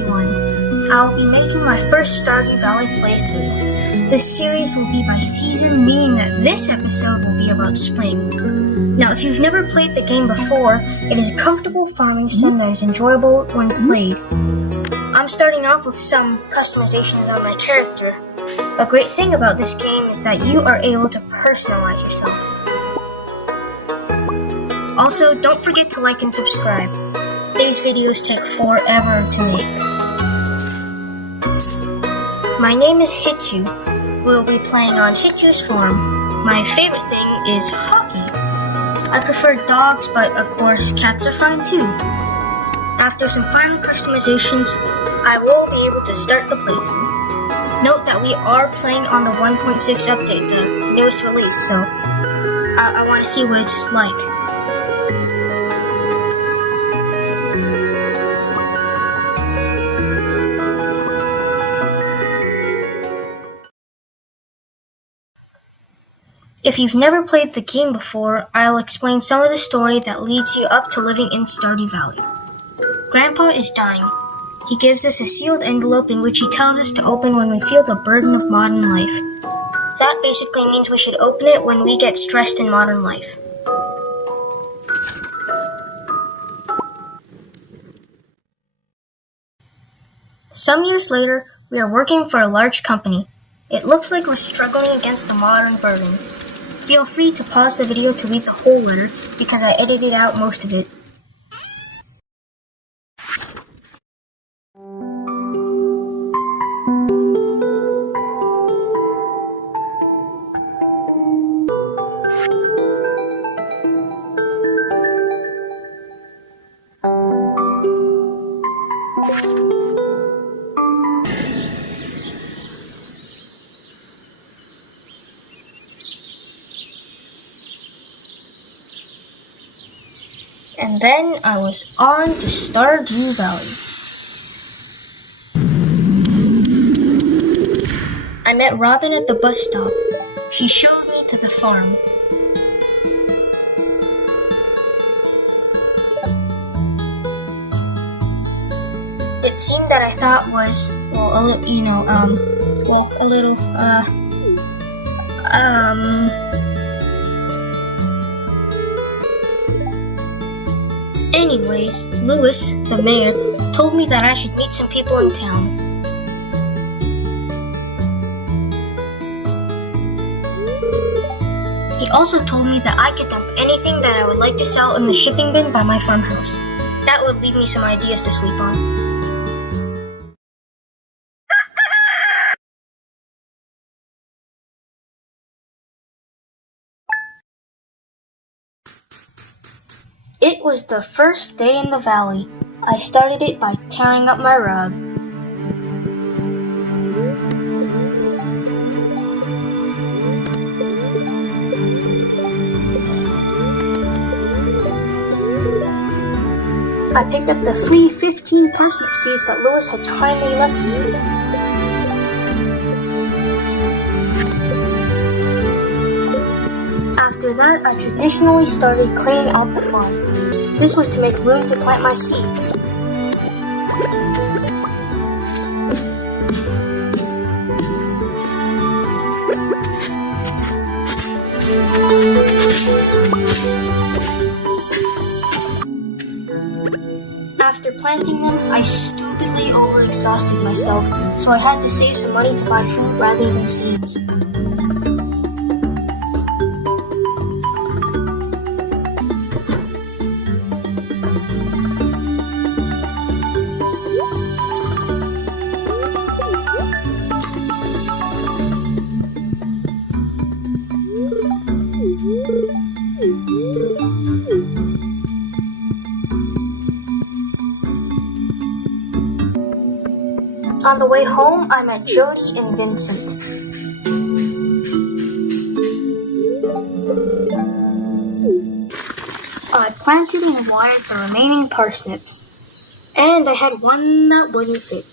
everyone. I'll be making my first Stardew Valley playthrough. This series will be by season, meaning that this episode will be about spring. Now, if you've never played the game before, it is a comfortable farming sim that is enjoyable when played. I'm starting off with some customizations on my character. A great thing about this game is that you are able to personalize yourself. Also, don't forget to like and subscribe. These videos take forever to make. My name is Hitchu. We'll be playing on Hitchu's farm. My favorite thing is hockey. I prefer dogs, but of course cats are fine too. After some final customizations, I will be able to start the playthrough. Note that we are playing on the 1.6 update, the newest release, so I want to see what it's like. If you've never played the game before, I'll explain some of the story that leads you up to living in Stardew Valley. Grandpa is dying. He gives us a sealed envelope in which he tells us to open when we feel the burden of modern life. That basically means we should open it when we get stressed in modern life. Some years later, we are working for a large company. It looks like we're struggling against the modern burden. Feel free to pause the video to read the whole letter because I edited out most of it. And then I was on to Stardew Valley. I met Robin at the bus stop. She showed me to the farm. It seemed that I thought was, Anyways, Lewis, the mayor, told me that I should meet some people in town. He also told me that I could dump anything that I would like to sell in the shipping bin by my farmhouse. That would leave me some ideas to sleep on. It was the first day in the valley. I started it by tearing up my rug. I picked up the free 15 parsnip seeds that Lewis had kindly left for me. After that, I traditionally started cleaning out the farm. This was to make room to plant my seeds. After planting them, I stupidly overexhausted myself, so I had to save some money to buy food rather than seeds. On the way home, I met Jody and Vincent. I planted and watered the remaining parsnips, and I had one that wouldn't fit.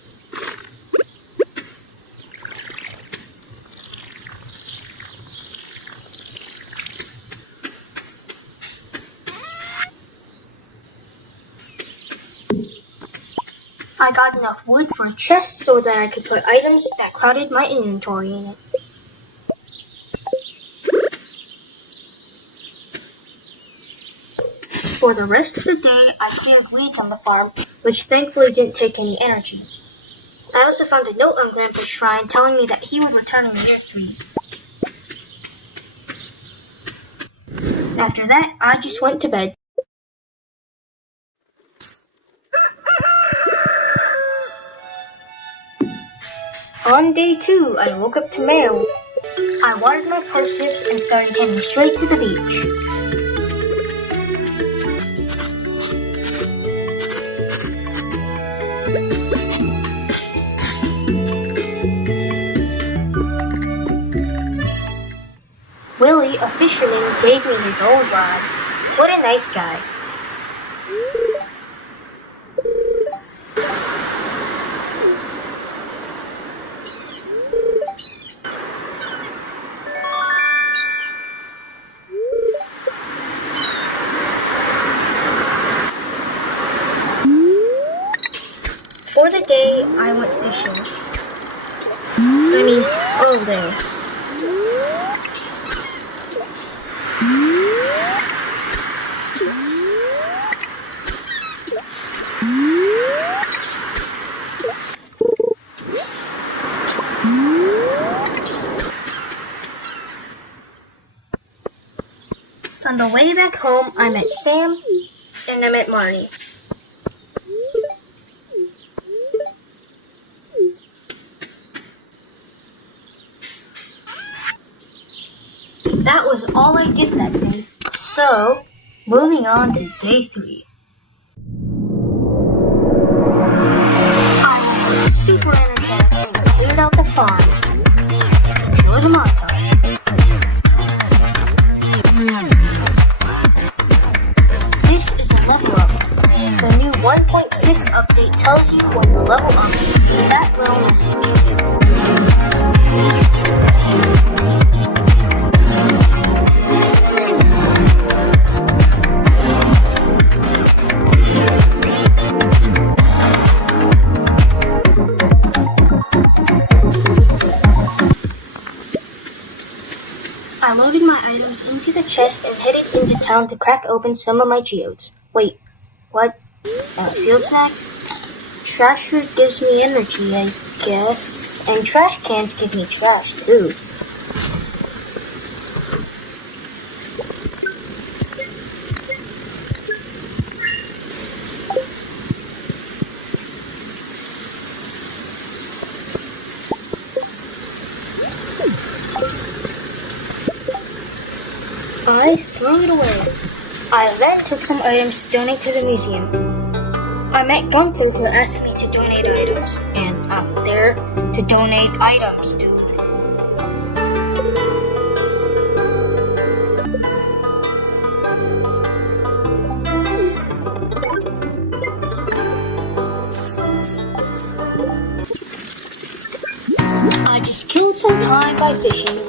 I got enough wood for a chest so that I could put items that crowded my inventory in it. For the rest of the day, I cleared weeds on the farm, which thankfully didn't take any energy. I also found a note on Grandpa's shrine telling me that he would return in the years to me. After that, I just went to bed. On day 2, I woke up to mail. I watered my parsnips and started heading straight to the beach. Willie, a fisherman, gave me his old rod. What a nice guy. For the day, I went fishing. All day. On the way back home, I met Sam and I met Marnie. That was all I did that day. So, moving on to day 3. I was super energetic and cleared out the farm. Enjoy the montage. This is a level up. The new 1.6 update tells you when you level up with that little message. I loaded my items into the chest and headed into town to crack open some of my geodes. Wait, what? Field snack? Trash fruit gives me energy, I guess. And trash cans give me trash, too. I threw it away. I then took some items to donate to the museum. I met Gunther who asked me to donate items, and I'm there to donate items, dude. I just killed some time by fishing.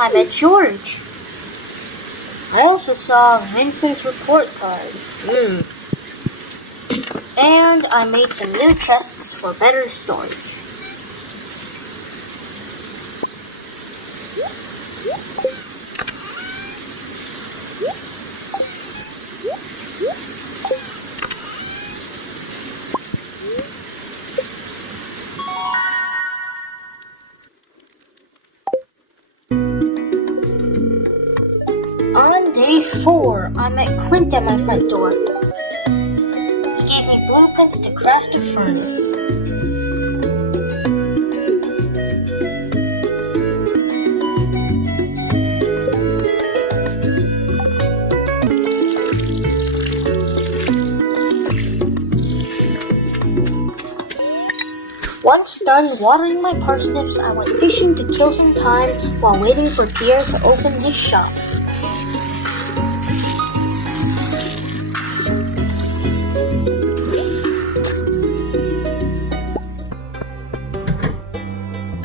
I met George. I also saw Vincent's report card. And I made some new chests for better storage. On day 4, I met Clint at my front door. He gave me blueprints to craft a furnace. Once done watering my parsnips, I went fishing to kill some time while waiting for Pierre to open his shop.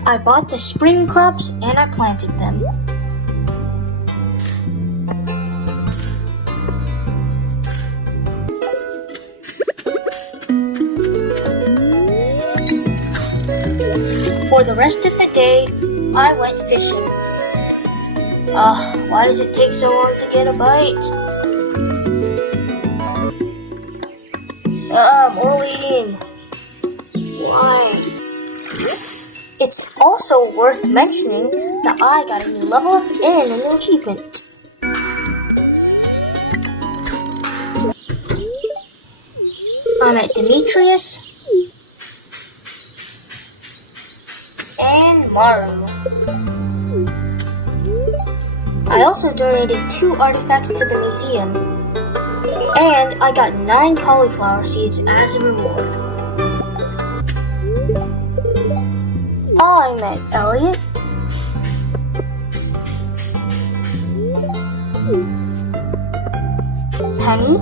I bought the spring crops and I planted them. For the rest of the day, I went fishing. Why does it take so long to get a bite? Maureen. Why? It's also worth mentioning that I got a new level up and a new achievement. I met Demetrius and Maru. I also donated 2 artifacts to the museum, and I got 9 cauliflower seeds as a reward. I met Elliot, Penny,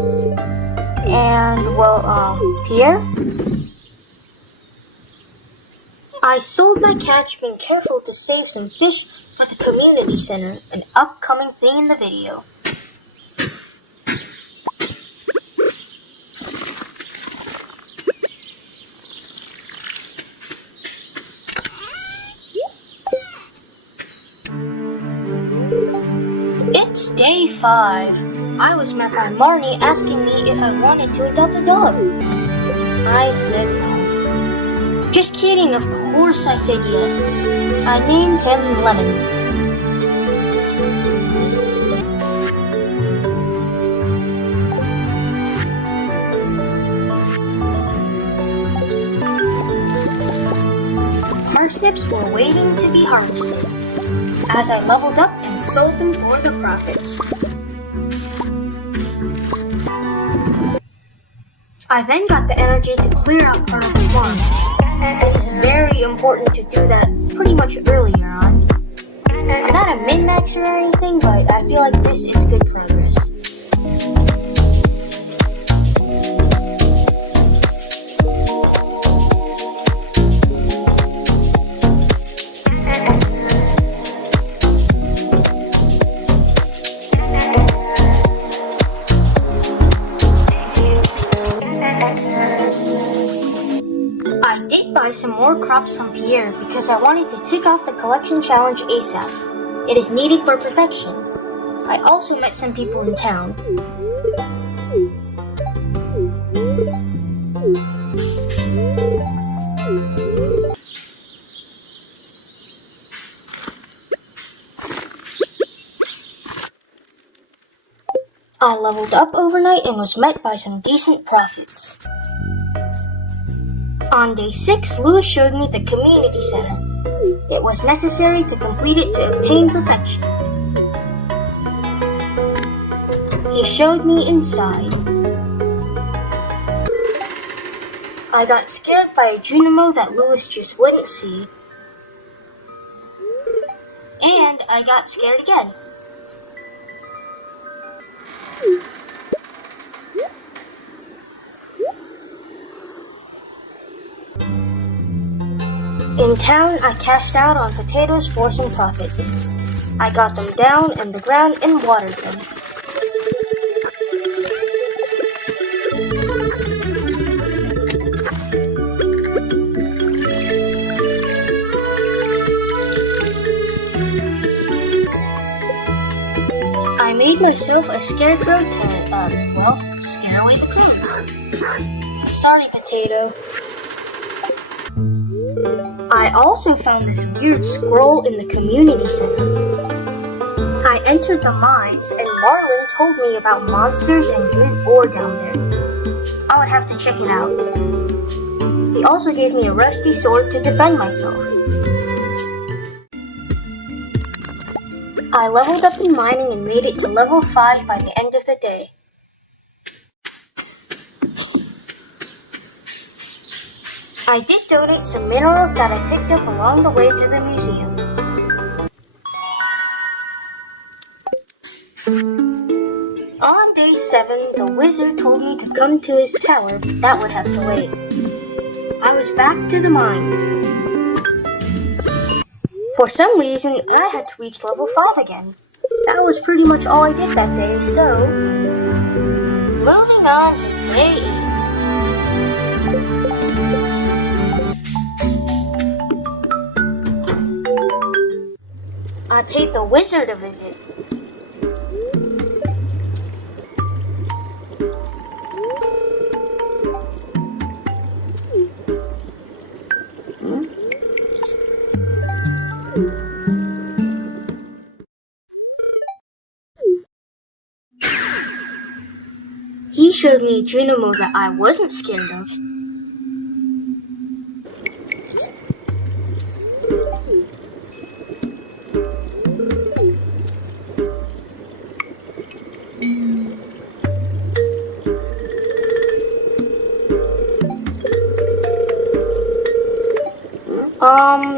and Pierre. I sold my catch, being careful to save some fish for the community center, an upcoming thing in the video. It's day 5. I was met by Marnie asking me if I wanted to adopt a dog. I said no. Just kidding, of course I said yes. I named him Lemon. Parsnips were waiting to be harvested, as I leveled up and sold them for the profits. I then got the energy to clear out part of the farm. It is very important to do that pretty much earlier on. I'm not a min-maxer or anything, but I feel like this is good progress. I did buy some more crops from Pierre because I wanted to tick off the collection challenge ASAP. It is needed for perfection. I also met some people in town. I leveled up overnight and was met by some decent profits. On day 6, Lewis showed me the community center. It was necessary to complete it to obtain perfection. He showed me inside. I got scared by a Junimo that Lewis just wouldn't see. And I got scared again. In town, I cashed out on potatoes for some profits. I got them down in the ground and watered them. I made myself a scarecrow to, scare away the crows. Sorry, potato. I also found this weird scroll in the community center. I entered the mines and Marlin told me about monsters and good ore down there. I would have to check it out. He also gave me a rusty sword to defend myself. I leveled up in mining and made it to level 5 by the end of the day. I did donate some minerals that I picked up along the way to the museum. On day 7, the wizard told me to come to his tower, but that would have to wait. I was back to the mines. For some reason, I had to reach level 5 again. That was pretty much all I did that day, so... Moving on to day 8. I paid the wizard a visit. He showed me a Junimo that I wasn't scared of.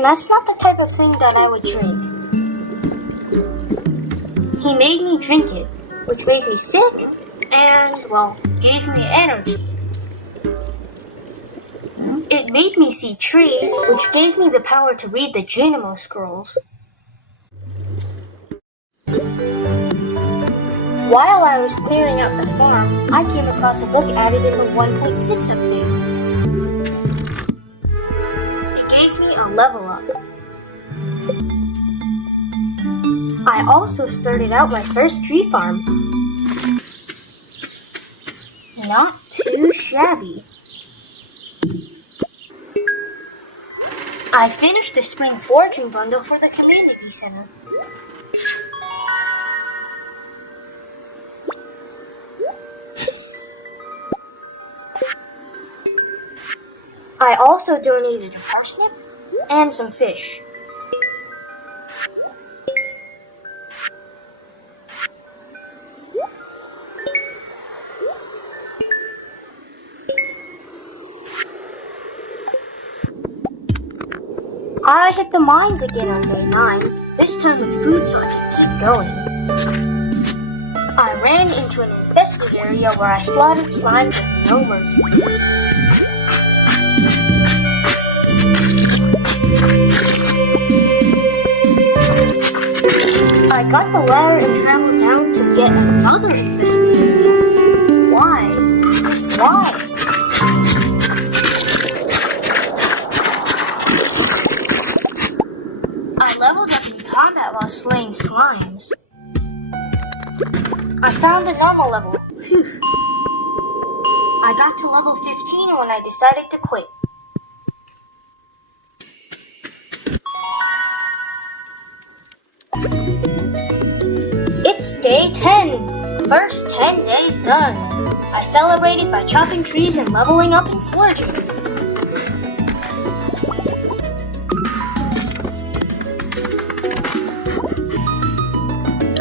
That's not the type of thing that I would drink. He made me drink it, which made me sick and, well, gave me energy. It made me see trees, which gave me the power to read the Junimo scrolls. While I was clearing out the farm, I came across a book added in the 1.6 update. It gave me a level up. I also started out my first tree farm. Not too shabby. I finished the spring foraging bundle for the community center. I also donated a parsnip and some fish. I hit the mines again on day 9, this time with food so I could keep going. I ran into an infested area where I slaughtered slime with no mercy. I got the ladder and traveled down to yet another infested area. Why? Why? I leveled up in combat while slaying slimes. I found a normal level. Phew. I got to level 15 when I decided to quit. It's day 10. First 10 days done. I celebrated by chopping trees and leveling up in foraging.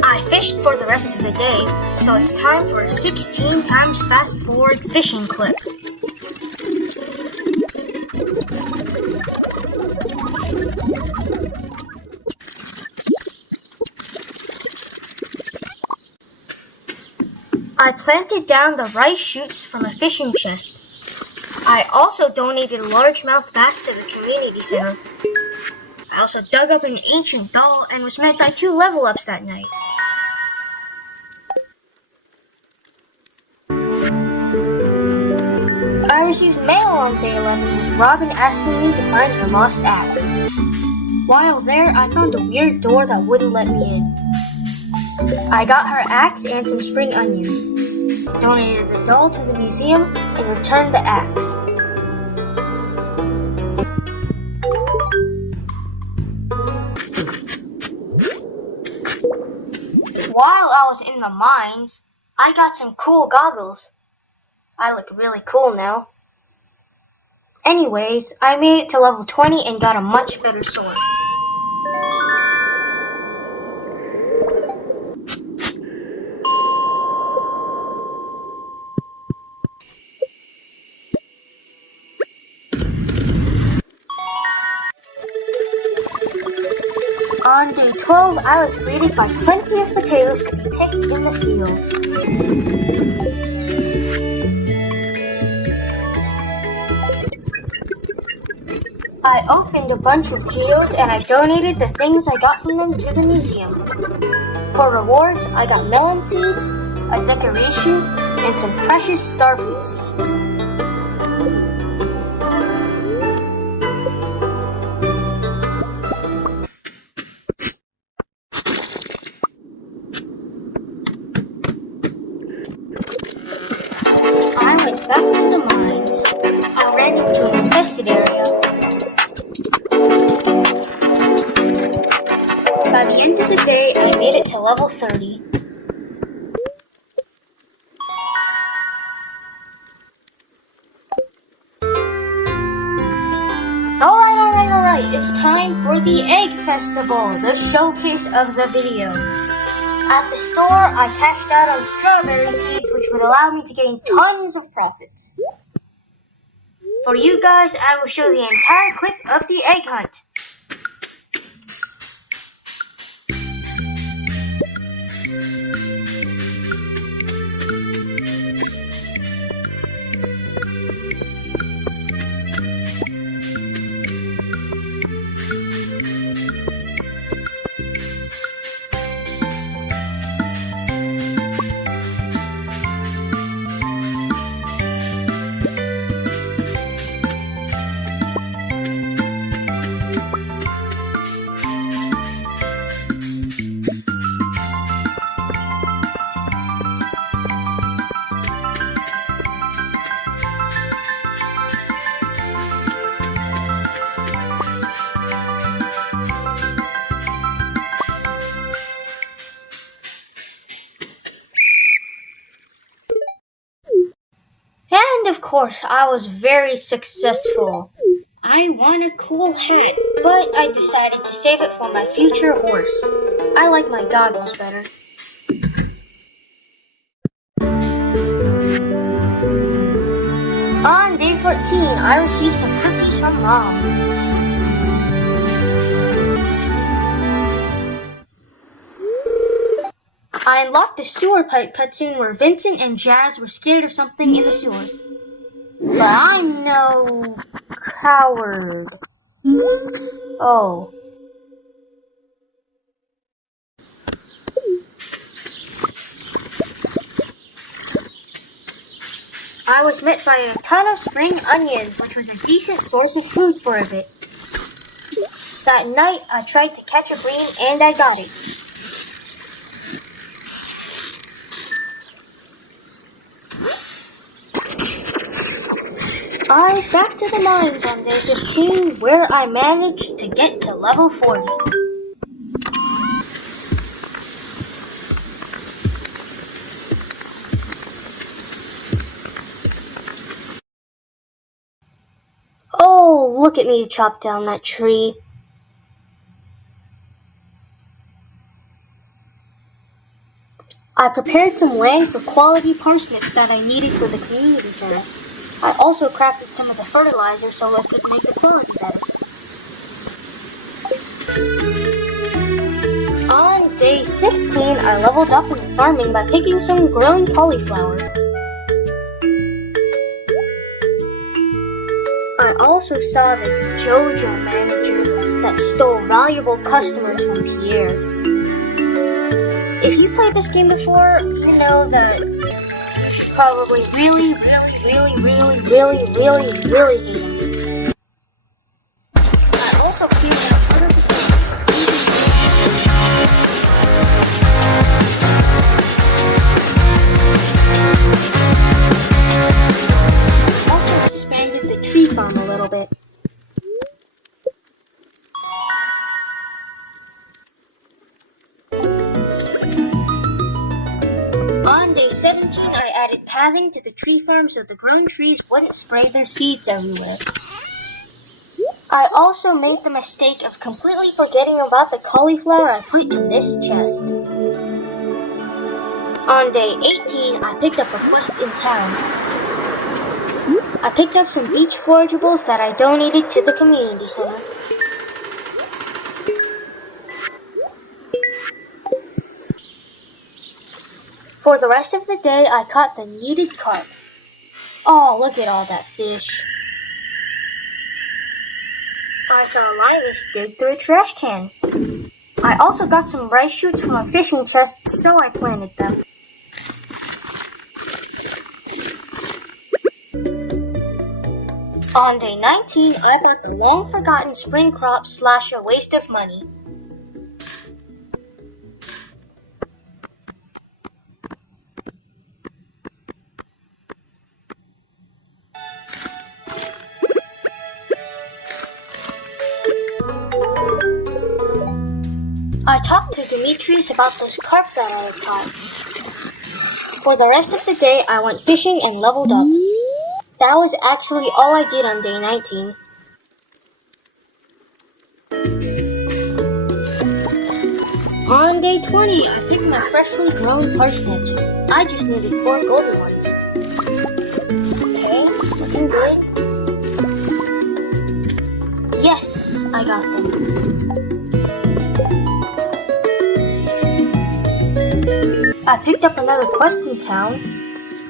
I fished for the rest of the day, so it's time for a 16 times fast forward fishing clip. I planted down the rice shoots from a fishing chest. I also donated a largemouth bass to the community center. I also dug up an ancient doll and was met by 2 level ups that night. I received mail on day 11 with Robin asking me to find her lost axe. While there, I found a weird door that wouldn't let me in. I got her axe and some spring onions, donated the doll to the museum, and returned the axe. While I was in the mines, I got some cool goggles. I look really cool now. Anyways, I made it to level 20 and got a much better sword. On day 12, I was greeted by plenty of potatoes to be picked in the fields. I opened a bunch of geodes and I donated the things I got from them to the museum. For rewards, I got melon seeds, a decoration, and some precious starfruit seeds. I went back to the mines. I ran into an infested area. By the end of the day, I made it to level 30. Alright, it's time for the Egg Festival, the showcase of the video. At the store, I cashed out on strawberry seeds, which would allow me to gain tons of profits. For you guys, I will show the entire clip of the egg hunt. And of course, I was very successful. I won a cool hat, but I decided to save it for my future horse. I like my goggles better. On day 14, I received some cookies from Mom. I unlocked the sewer pipe cutscene where Vincent and Jazz were scared of something in the sewers. But I'm no coward. Oh. I was met by a ton of spring onions, which was a decent source of food for a bit. That night, I tried to catch a bream and I got it. I was back to the mines on day 15, where I managed to get to level 40. Oh, look at me chop down that tree. I prepared some land for quality parsnips that I needed for the community center. I also crafted some of the fertilizer so it could make the quality better. On day 16, I leveled up in farming by picking some grown cauliflower. I also saw the JoJo manager that stole valuable customers from Pierre. If you played this game before, you know that you should probably really hate him. I also cleared out part of the tree farm a little bit. On day 17, I added pathing to the tree farm so the grown trees wouldn't spray their seeds everywhere. I also made the mistake of completely forgetting about the cauliflower I put in this chest. On day 18, I picked up a quest in town. I picked up some beach forageables that I donated to the community center. For the rest of the day, I caught the needed carp. Oh, look at all that fish. I saw Linus dig through a trash can. I also got some rice shoots from a fishing chest, so I planted them. On day 19, I bought the long-forgotten spring crop / a waste of money. I talked to Demetrius about those carp that I had caught. For the rest of the day, I went fishing and leveled up. That was actually all I did on day 19. On day 20, I picked my freshly grown parsnips. I just needed 4 golden ones. Okay, looking good. Yes, I got them. I picked up another quest in town,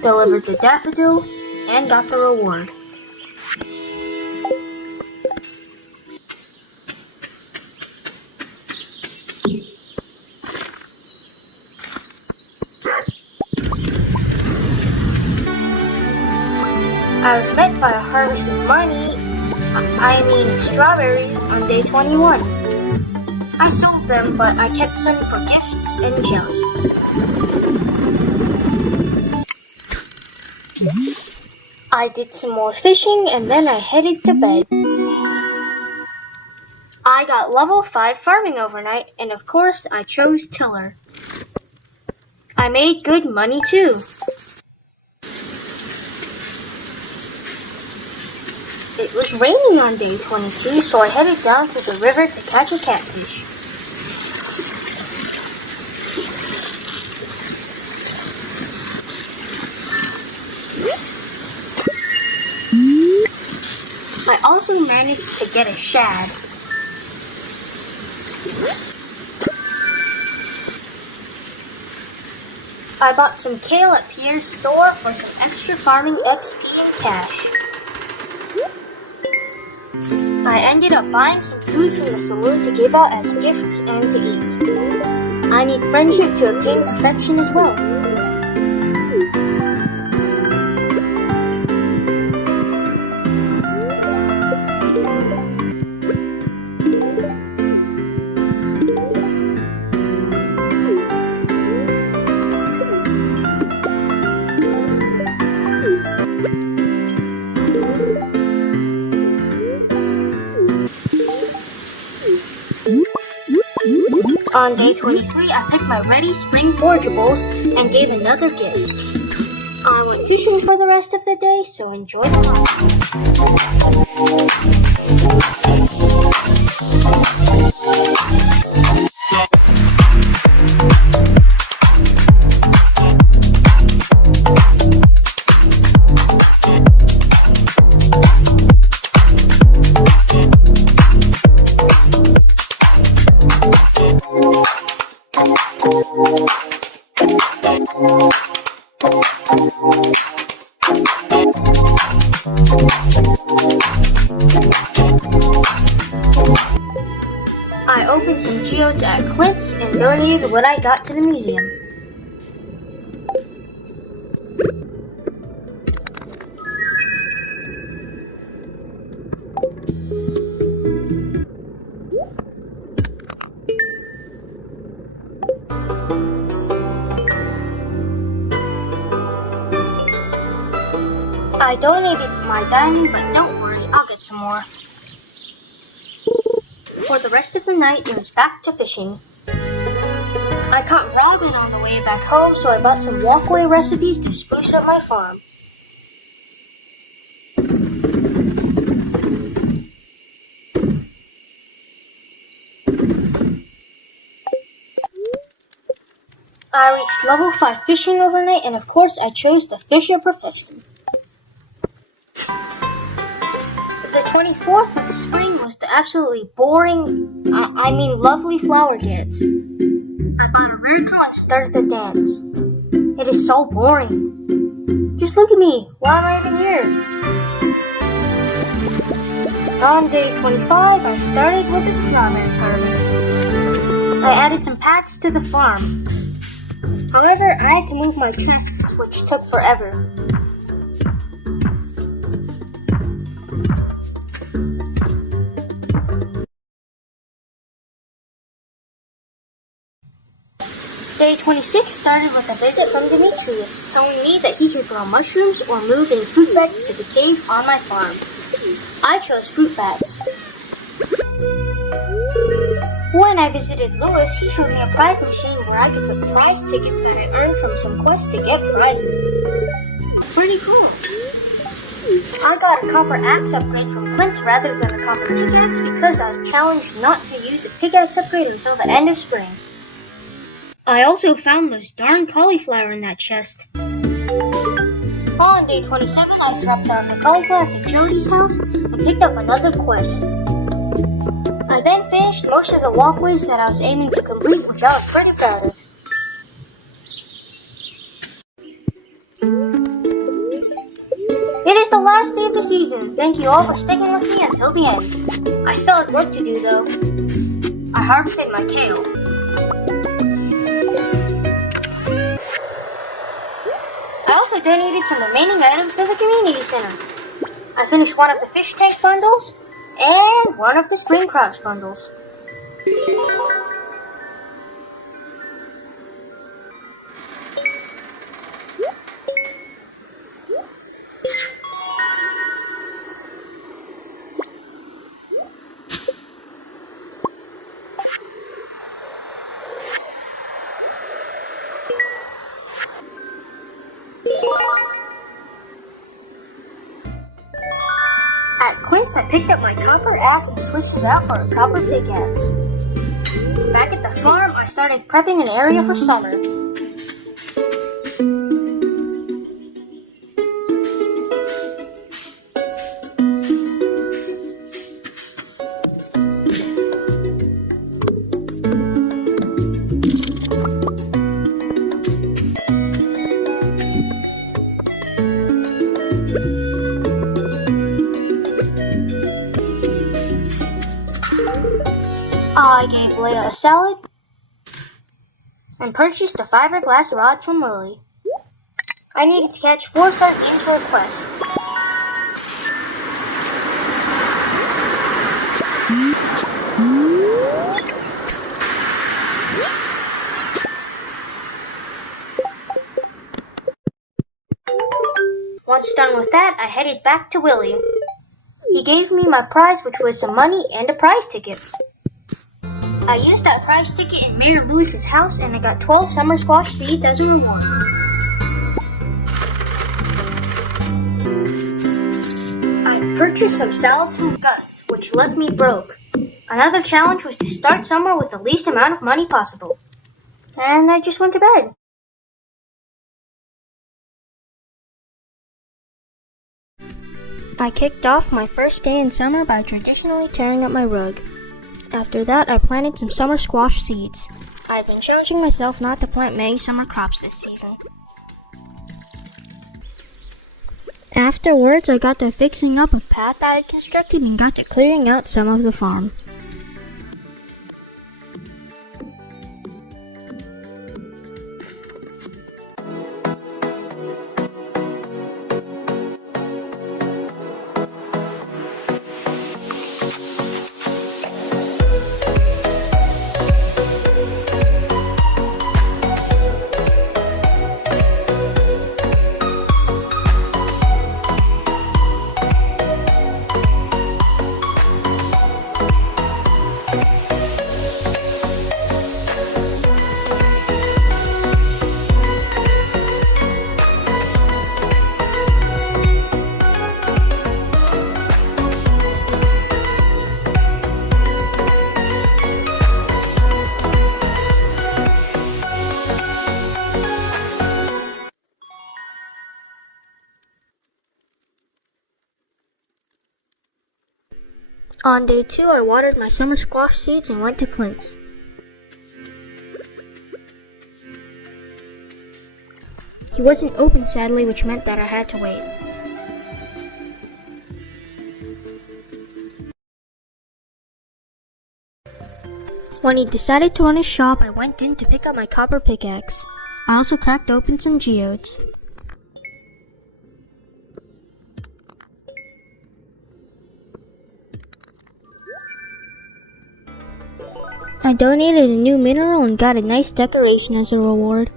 delivered the daffodil, and got the reward. I was met by a harvest of money, strawberries, on day 21. I sold them, but I kept some for gifts and jelly. I did some more fishing and then I headed to bed. I got level 5 farming overnight, and of course I chose tiller. I made good money too. It was raining on day 22, so I headed down to the river to catch a catfish. I also managed to get a shad. I bought some kale at Pierre's store for some extra farming XP and cash. I ended up buying some food from the saloon to give out as gifts and to eat. I need friendship to obtain perfection as well. On day 23, I picked my ready spring forageables and gave another gift. I went fishing for the rest of the day, so enjoy the I opened some geodes at Clint's and donated what I got to the museum. I donated my diamond, but don't worry, I'll get some more. For the rest of the night, it was back to fishing. I caught robin on the way back home, so I bought some walkway recipes to spruce up my farm. I reached level 5 fishing overnight, and of course I chose the fisher profession. The 24th of spring was the absolutely boring, lovely flower dance. I bought a rare crow and started the dance. It is so boring. Just look at me. Why am I even here? On day 25, I started with the strawberry harvest. I added some paths to the farm. However, I had to move my chests, which took forever. Day 26 started with a visit from Demetrius, telling me that he could grow mushrooms or move any fruit beds to the cave on my farm. I chose fruit beds. When I visited Lewis, he showed me a prize machine where I could put prize tickets that I earned from some quests to get prizes. Pretty cool. I got a copper axe upgrade from Clint's rather than a copper pickaxe because I was challenged not to use the pickaxe upgrade until the end of spring. I also found those darn cauliflower in that chest. On day 27, I dropped off a cauliflower to Jody's house and picked up another quest. I then finished most of the walkways that I was aiming to complete, which I was pretty proud of. It is the last day of the season. Thank you all for sticking with me until the end. I still had work to do though. I harvested my kale. I also donated some remaining items to the community center. I finished one of the fish tank bundles and one of the spring crops bundles. At Clint's, I picked up my copper axe and switched it out for a copper pickaxe. Back at the farm, I started prepping an area for summer. I gave Leia a salad and purchased a fiberglass rod from Lily. I needed to catch 4 sardines for a quest. Once done with that, I headed back to Willie. He gave me my prize, which was some money and a prize ticket. I used that prize ticket in Mayor Lewis's house and I got 12 summer squash seeds as a reward. I purchased some salads from Gus, which left me broke. Another challenge was to start summer with the least amount of money possible. And I just went to bed. I kicked off my first day in summer by traditionally tearing up my rug. After that, I planted some summer squash seeds. I've been challenging myself not to plant many summer crops this season. Afterwards, I got to fixing up a path that I constructed and got to clearing out some of the farm. On day 2, I watered my summer squash seeds and went to Clint's. He wasn't open sadly, which meant that I had to wait. When he decided to run his shop, I went in to pick up my copper pickaxe. I also cracked open some geodes. I donated a new mineral and got a nice decoration as a reward.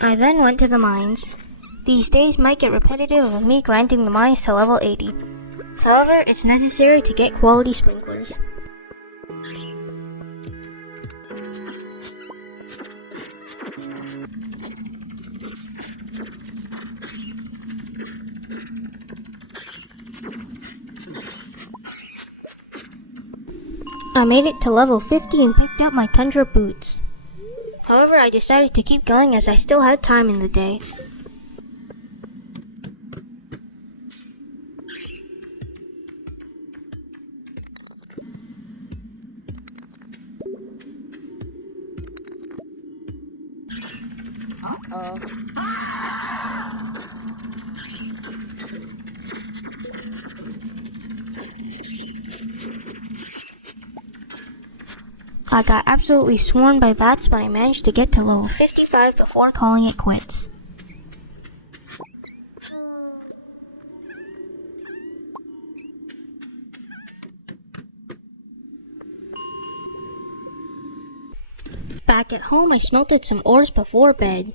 I then went to the mines. These days might get repetitive with me grinding the mines to level 80. However, it's necessary to get quality sprinklers. I made it to level 50 and picked up my tundra boots. However, I decided to keep going as I still had time in the day. I got absolutely swarmed by bats, but I managed to get to level 55 before calling it quits. Back at home, I smelted some ores before bed.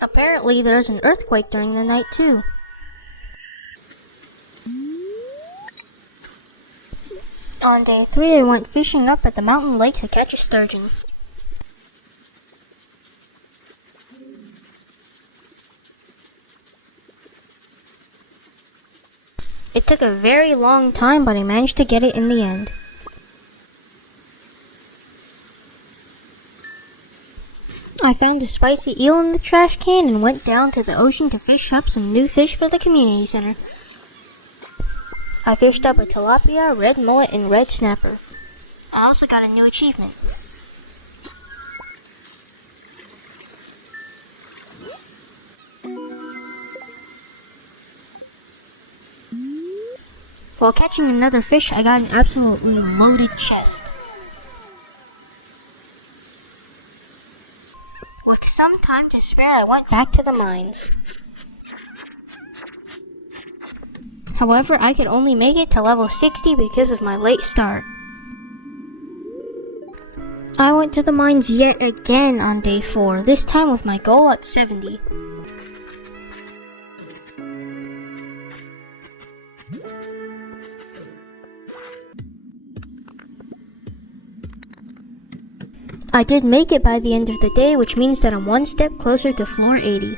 Apparently, there's an earthquake during the night too. On day 3, I went fishing up at the mountain lake to catch a sturgeon. It took a very long time, but I managed to get it in the end. I found a spicy eel in the trash can and went down to the ocean to fish up some new fish for the community center. I fished up a tilapia, red mullet, and red snapper. I also got a new achievement. While catching another fish, I got an absolutely loaded chest. With some time to spare, I went back to the mines. However, I could only make it to level 60 because of my late start. I went to the mines yet again on day 4, this time with my goal at 70. I did make it by the end of the day, which means that I'm one step closer to floor 80.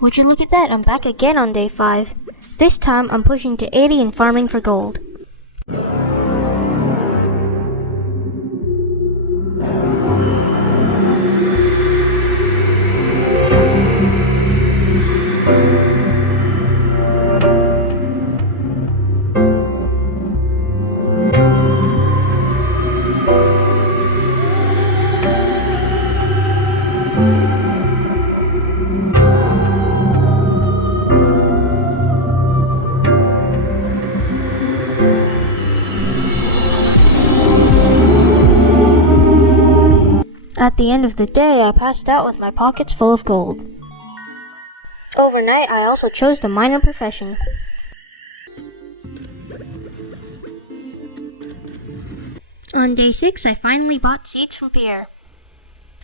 Would you look at that, I'm back again on day 5. This time, I'm pushing to 80 and farming for gold. At the end of the day, I passed out with my pockets full of gold. Overnight, I also chose the miner profession. On day 6, I finally bought seeds from Pierre.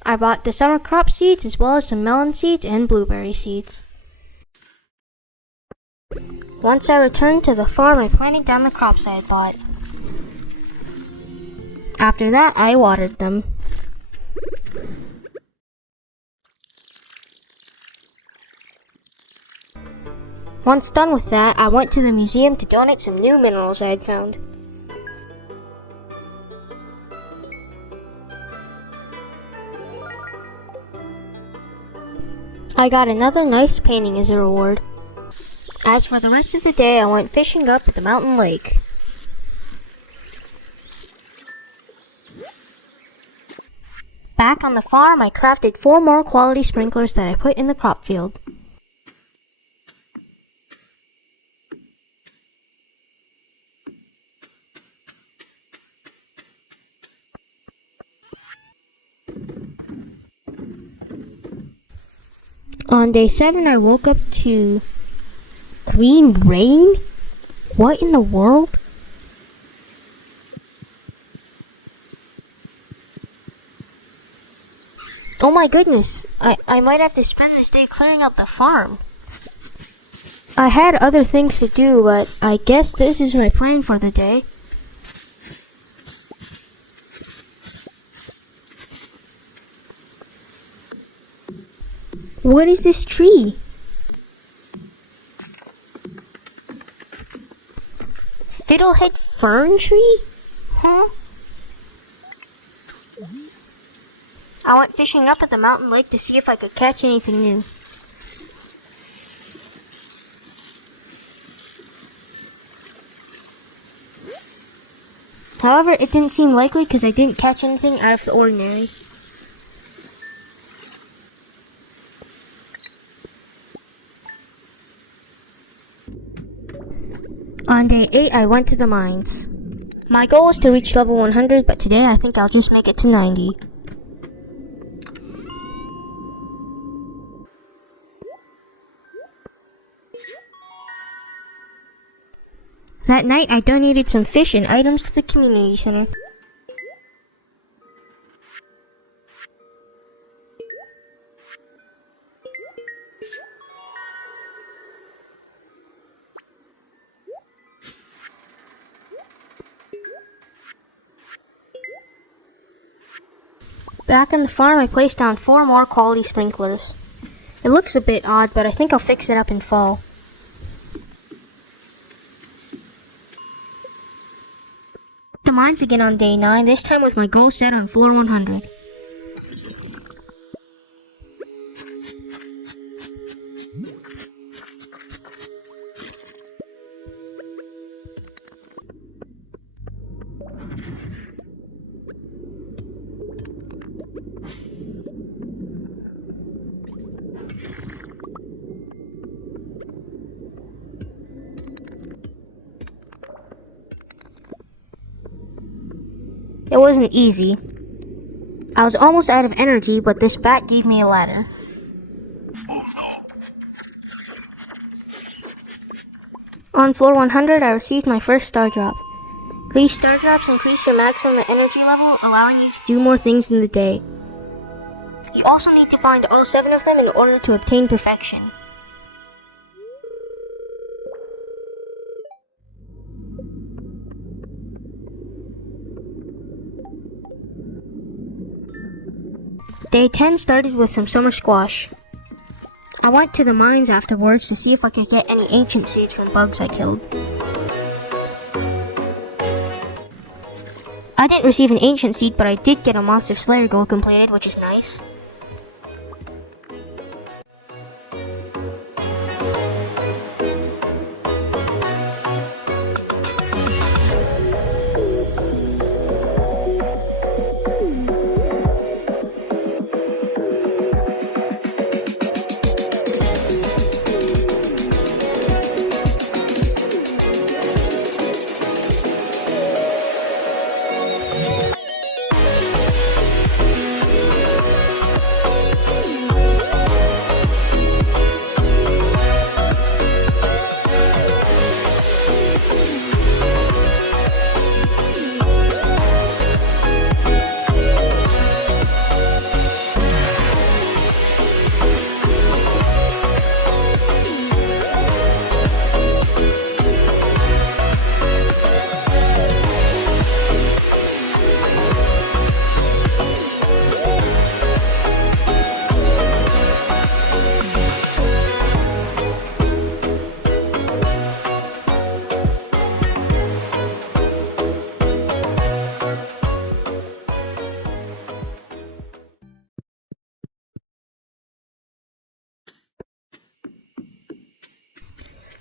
I bought the summer crop seeds as well as some melon seeds and blueberry seeds. Once I returned to the farm, I planted down the crops I had bought. After that, I watered them. Once done with that, I went to the museum to donate some new minerals I had found. I got another nice painting as a reward. As for the rest of the day, I went fishing up at the mountain lake. Back on the farm, I crafted 4 more quality sprinklers that I put in the crop field. On day 7, I woke up to green rain? What in the world? Oh my goodness, I might have to spend this day clearing out the farm. I had other things to do, but I guess this is my plan for the day. What is this tree? Fiddlehead fern tree? Huh? I went fishing up at the mountain lake to see if I could catch anything new. However, it didn't seem likely because I didn't catch anything out of the ordinary. On day 8, I went to the mines. My goal was to reach level 100, but today I think I'll just make it to 90. That night, I donated some fish and items to the community center. Back on the farm, I placed down 4 more quality sprinklers. It looks a bit odd, but I think I'll fix it up in fall. The mines again on day 9, this time with my goal set on floor 100. It wasn't easy. I was almost out of energy, but this bat gave me a ladder. On floor 100, I received my first star drop. These star drops increase your maximum energy level, allowing you to do more things in the day. You also need to find all 7 of them in order to obtain perfection. Day 10 started with some summer squash. I went to the mines afterwards to see if I could get any ancient seeds from bugs I killed. I didn't receive an ancient seed, but I did get a monster slayer goal completed, which is nice.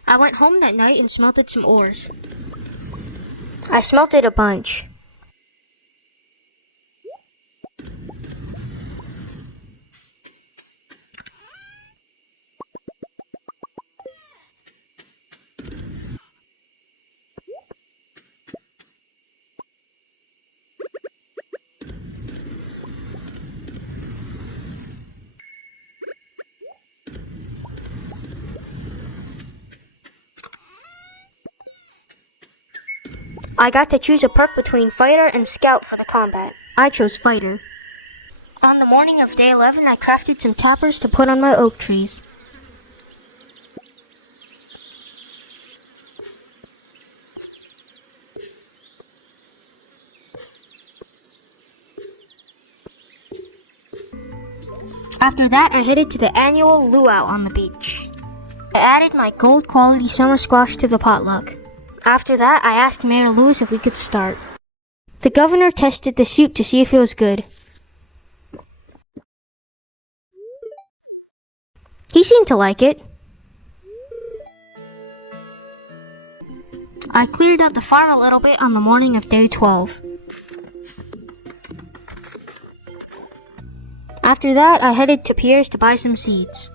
I went home that night and smelted some ores. I smelted a bunch. I got to choose a perk between Fighter and Scout for the combat. I chose Fighter. On the morning of day 11, I crafted some toppers to put on my oak trees. After that, I headed to the annual luau on the beach. I added my gold quality summer squash to the potluck. After that, I asked Mayor Lewis if we could start. The governor tested the soup to see if it was good. He seemed to like it. I cleared out the farm a little bit on the morning of day 12. After that, I headed to Pierre's to buy some seeds.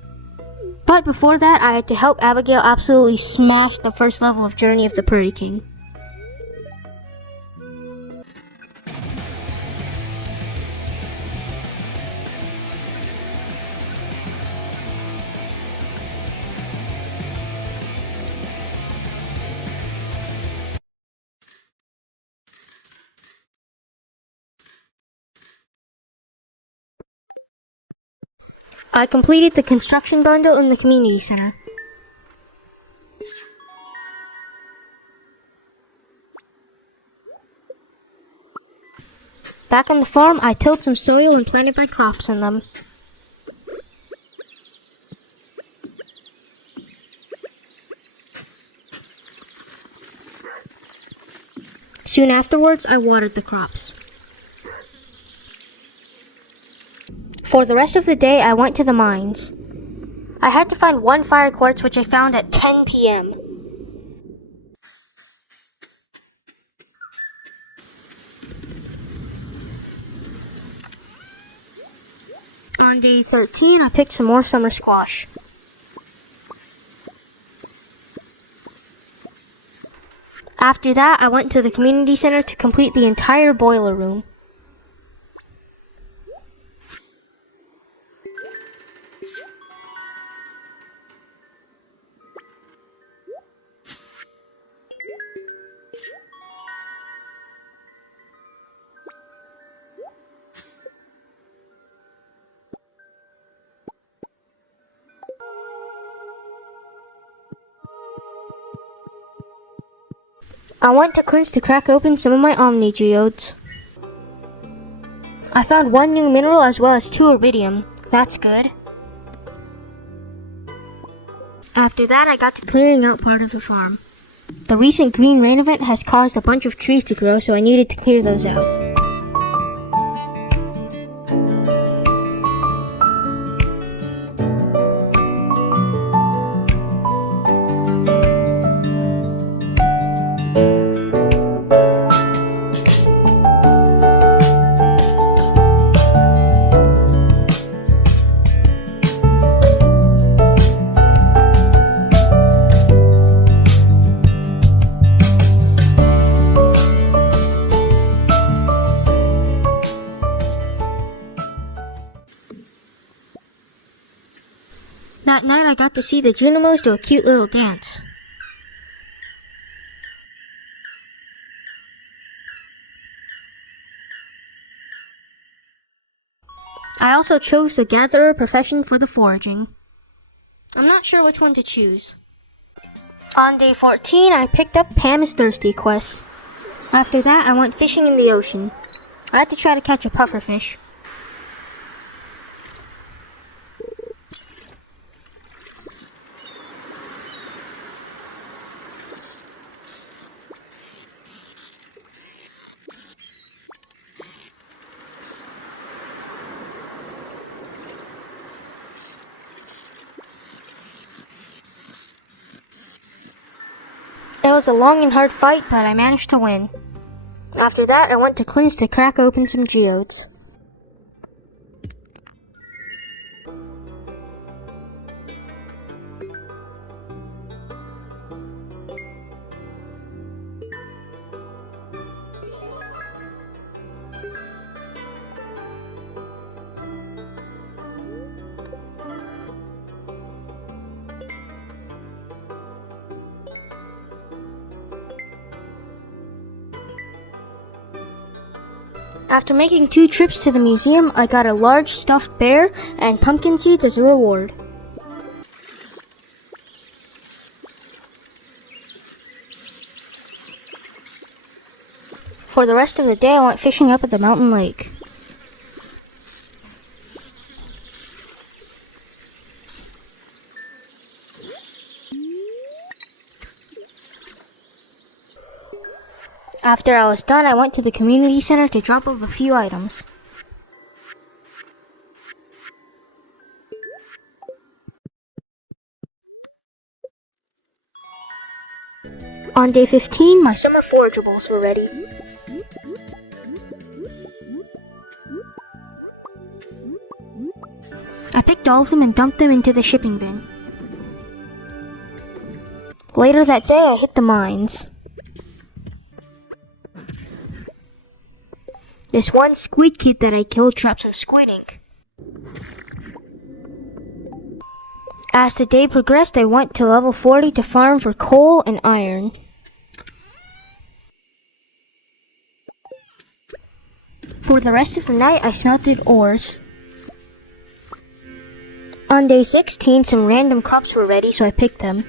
But before that, I had to help Abigail absolutely smash the first level of Journey of the Prairie King. I completed the construction bundle in the community center. Back on the farm, I tilled some soil and planted my crops in them. Soon afterwards, I watered the crops. For the rest of the day, I went to the mines. I had to find one fire quartz, which I found at 10 p.m. On day 13, I picked some more summer squash. After that, I went to the community center to complete the entire boiler room. I went to Clint's to crack open some of my Omni geodes. I found one new mineral as well as 2 iridium. That's good. After that, I got to clearing out part of the farm. The recent green rain event has caused a bunch of trees to grow, so I needed to clear those out. That night, I got to see the Junimos do a cute little dance. I also chose the Gatherer profession for the foraging. I'm not sure which one to choose. On day 14, I picked up Pam is Thirsty quest. After that, I went fishing in the ocean. I had to try to catch a pufferfish. It was a long and hard fight, but I managed to win. After that, I went to Clint's to crack open some geodes. After making 2 trips to the museum, I got a large stuffed bear and pumpkin seeds as a reward. For the rest of the day, I went fishing up at the mountain lake. After I was done, I went to the community center to drop off a few items. On day 15, my summer forageables were ready. I picked all of them and dumped them into the shipping bin. Later that day, I hit the mines. This one squid kid that I killed trapped some squid ink. As the day progressed, I went to level 40 to farm for coal and iron. For the rest of the night, I smelted ores. On day 16, some random crops were ready, so I picked them.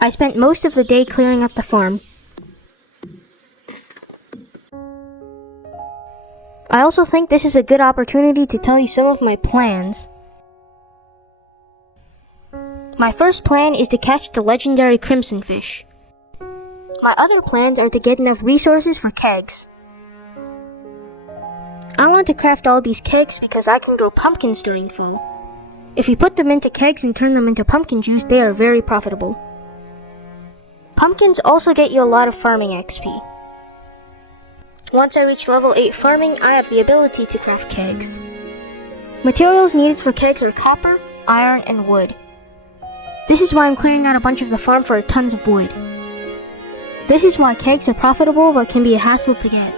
I spent most of the day clearing up the farm. I also think this is a good opportunity to tell you some of my plans. My first plan is to catch the legendary crimson fish. My other plans are to get enough resources for kegs. I want to craft all these kegs because I can grow pumpkins during fall. If you put them into kegs and turn them into pumpkin juice, they are very profitable. Pumpkins also get you a lot of farming XP. Once I reach level 8 farming, I have the ability to craft kegs. Materials needed for kegs are copper, iron, and wood. This is why I'm clearing out a bunch of the farm for tons of wood. This is why kegs are profitable but can be a hassle to get.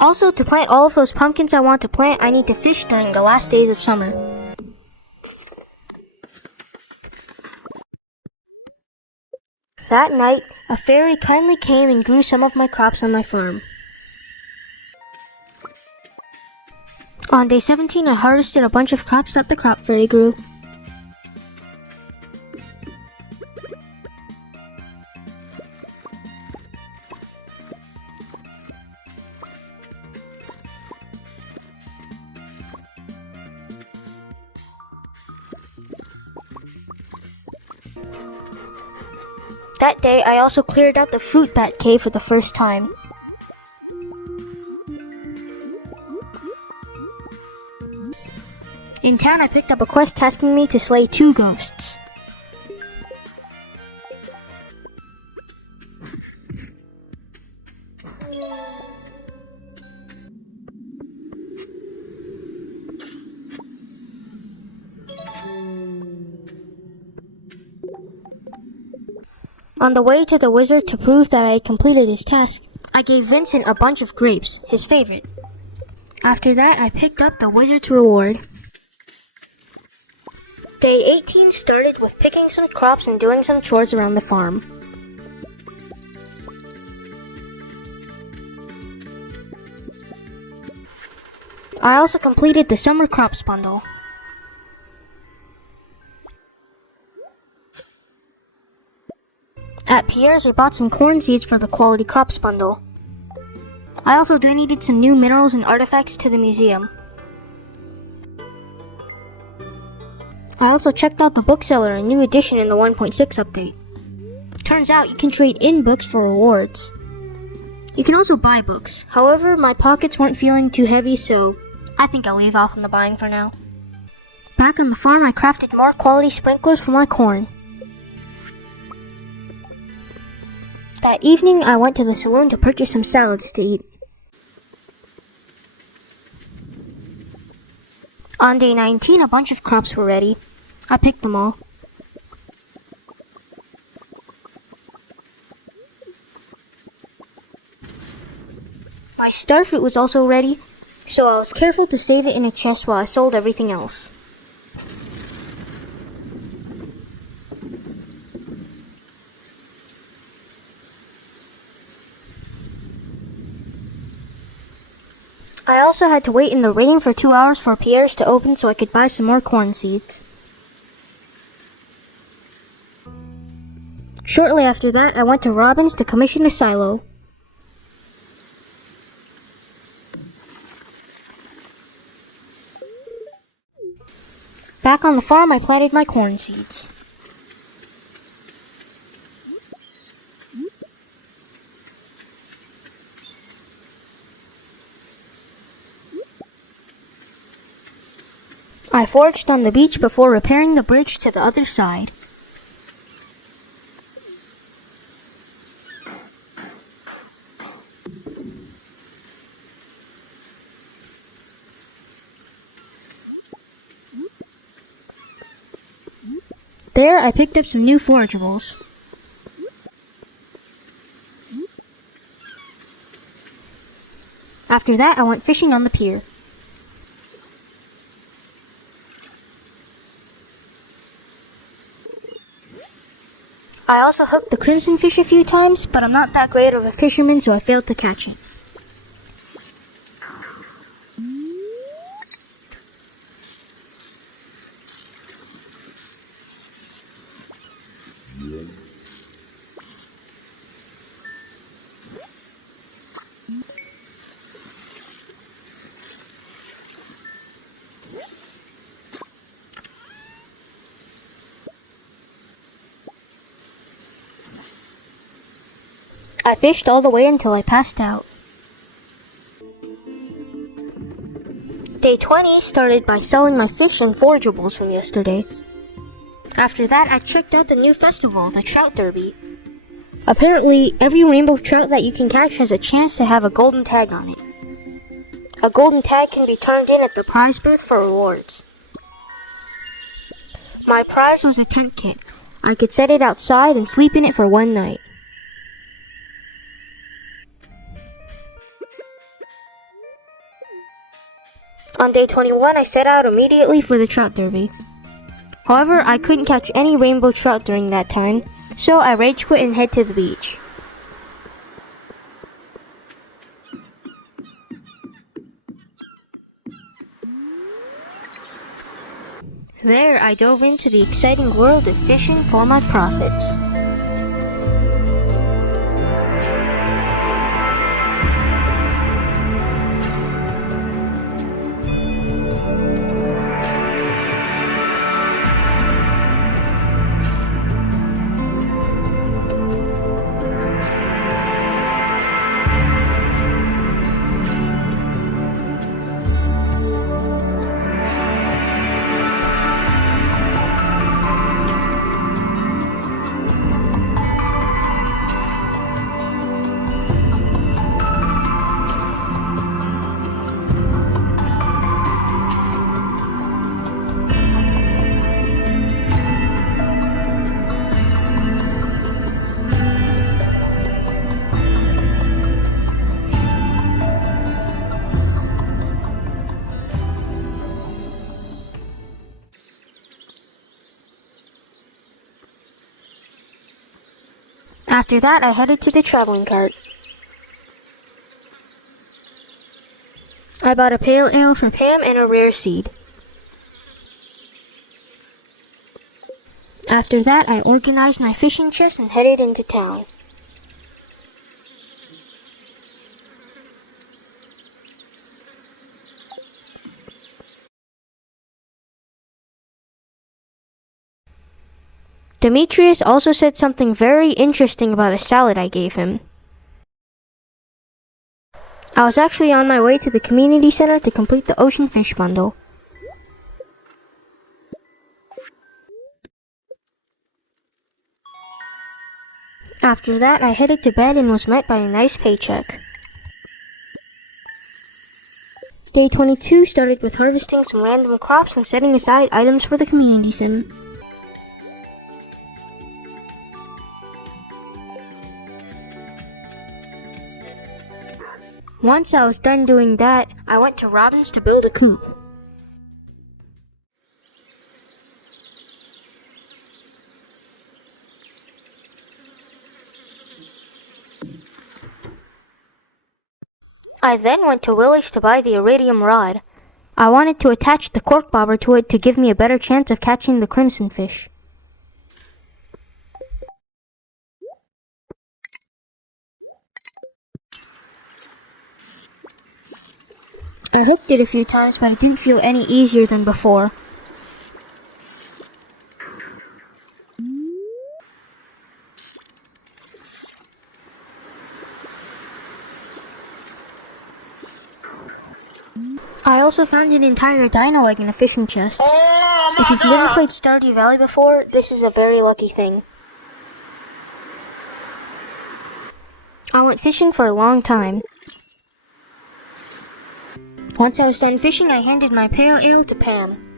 Also, to plant all of those pumpkins I want to plant, I need to fish during the last days of summer. That night, a fairy kindly came and grew some of my crops on my farm. On day 17, I harvested a bunch of crops that the crop fairy grew. That day, I also cleared out the fruit bat cave for the first time. In town, I picked up a quest tasking me to slay 2 ghosts. On the way to the wizard to prove that I had completed his task, I gave Vincent a bunch of grapes, his favorite. After that, I picked up the wizard's reward. Day 18 started with picking some crops and doing some chores around the farm. I also completed the summer crops bundle. At Pierre's, I bought some corn seeds for the quality crops bundle. I also donated some new minerals and artifacts to the museum. I also checked out the bookseller, a new edition in the 1.6 update. Turns out you can trade in books for rewards. You can also buy books. However, my pockets weren't feeling too heavy, so I think I'll leave off on the buying for now. Back on the farm, I crafted more quality sprinklers for my corn. That evening, I went to the saloon to purchase some salads to eat. On day 19, a bunch of crops were ready. I picked them all. My starfruit was also ready, so I was careful to save it in a chest while I sold everything else. I also had to wait in the rain for 2 hours for Pierre's to open so I could buy some more corn seeds. Shortly after that, I went to Robin's to commission a silo. Back on the farm, I planted my corn seeds. I foraged on the beach before repairing the bridge to the other side. There, I picked up some new forageables. After that, I went fishing on the pier. I also hooked the crimson fish a few times, but I'm not that great of a fisherman, so I failed to catch it. I fished all the way until I passed out. Day 20 started by selling my fish and forageables from yesterday. After that, I checked out the new festival, the Trout Derby. Apparently, every rainbow trout that you can catch has a chance to have a golden tag on it. A golden tag can be turned in at the prize booth for rewards. My prize was a tent kit. I could set it outside and sleep in it for one night. On day 21, I set out immediately for the trout derby. However, I couldn't catch any rainbow trout during that time, so I rage quit and head to the beach. There, I dove into the exciting world of fishing for my profits. After that, I headed to the traveling cart. I bought a pale ale for Pam and a rare seed. After that, I organized my fishing chest and headed into town. Demetrius also said something very interesting about a salad I gave him. I was actually on my way to the community center to complete the ocean fish bundle. After that, I headed to bed and was met by a nice paycheck. Day 22 started with harvesting some random crops and setting aside items for the community center. Once I was done doing that, I went to Robin's to build a coop. I then went to Willie's to buy the iridium rod. I wanted to attach the cork bobber to it to give me a better chance of catching the crimson fish. I hooked it a few times, but it didn't feel any easier than before. I also found an entire dino egg in a fishing chest. If you've never played Stardew Valley before, this is a very lucky thing. I went fishing for a long time. Once I was done fishing, I handed my pale ale to Pam.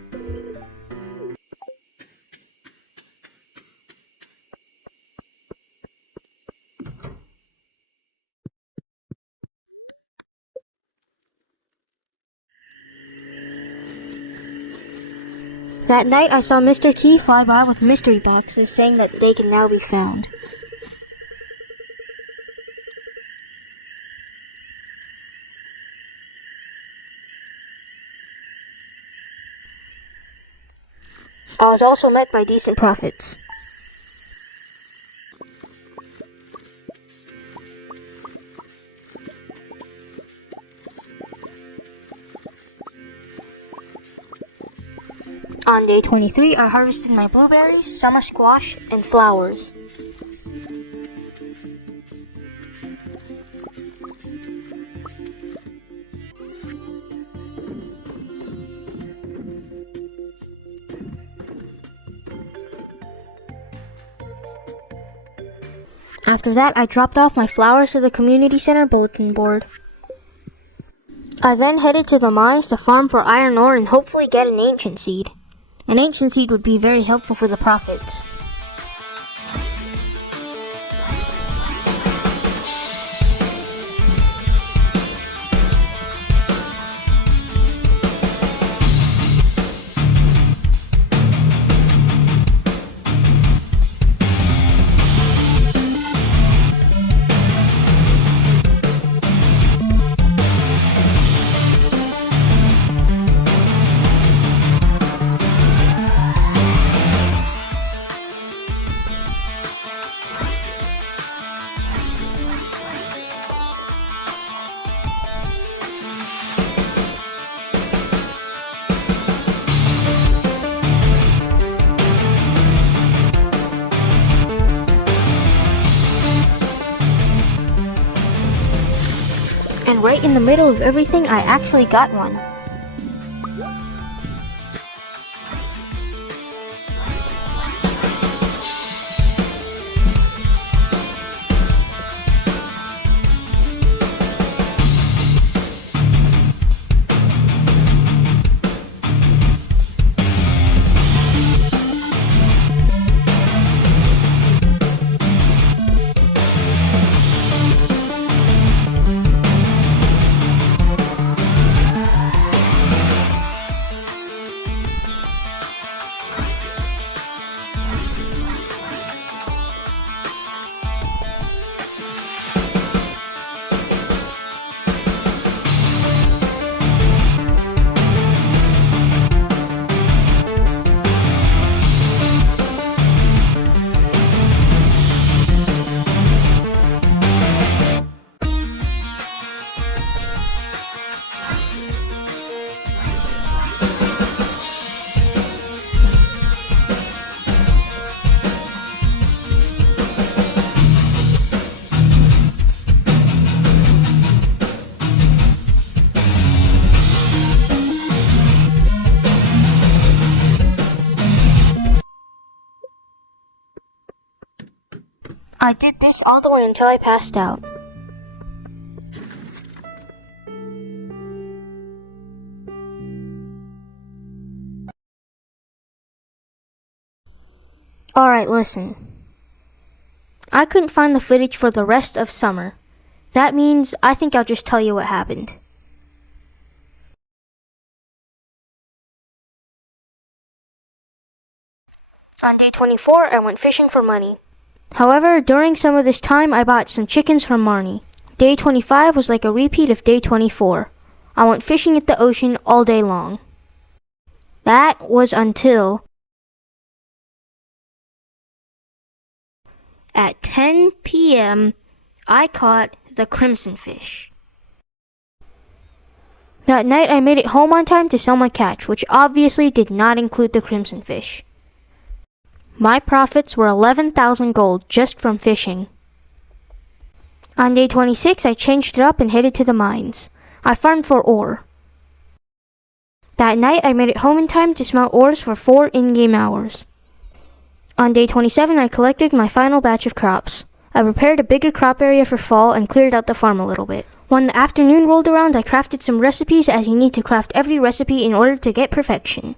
That night, I saw Mr. Key fly by with mystery boxes saying that they can now be found. I was also met by decent profits. On day 23, I harvested my blueberries, summer squash, and flowers. After that, I dropped off my flowers to the community center bulletin board. I then headed to the mines to farm for iron ore and hopefully get an ancient seed. An ancient seed would be very helpful for the profits. And right in the middle of everything, I actually got one. I did this all the way until I passed out. Alright, listen. I couldn't find the footage for the rest of summer. That means I think I'll just tell you what happened. On day 24, I went fishing for money. However, during some of this time, I bought some chickens from Marnie. Day 25 was like a repeat of day 24. I went fishing at the ocean all day long. That was until at 10 p.m. I caught the crimson fish. That night I made it home on time to sell my catch, which obviously did not include the crimson fish. My profits were 11,000 gold just from fishing. On day 26, I changed it up and headed to the mines. I farmed for ore. That night, I made it home in time to smelt ores for 4 in-game hours. On day 27, I collected my final batch of crops. I prepared a bigger crop area for fall and cleared out the farm a little bit. When the afternoon rolled around, I crafted some recipes, as you need to craft every recipe in order to get perfection.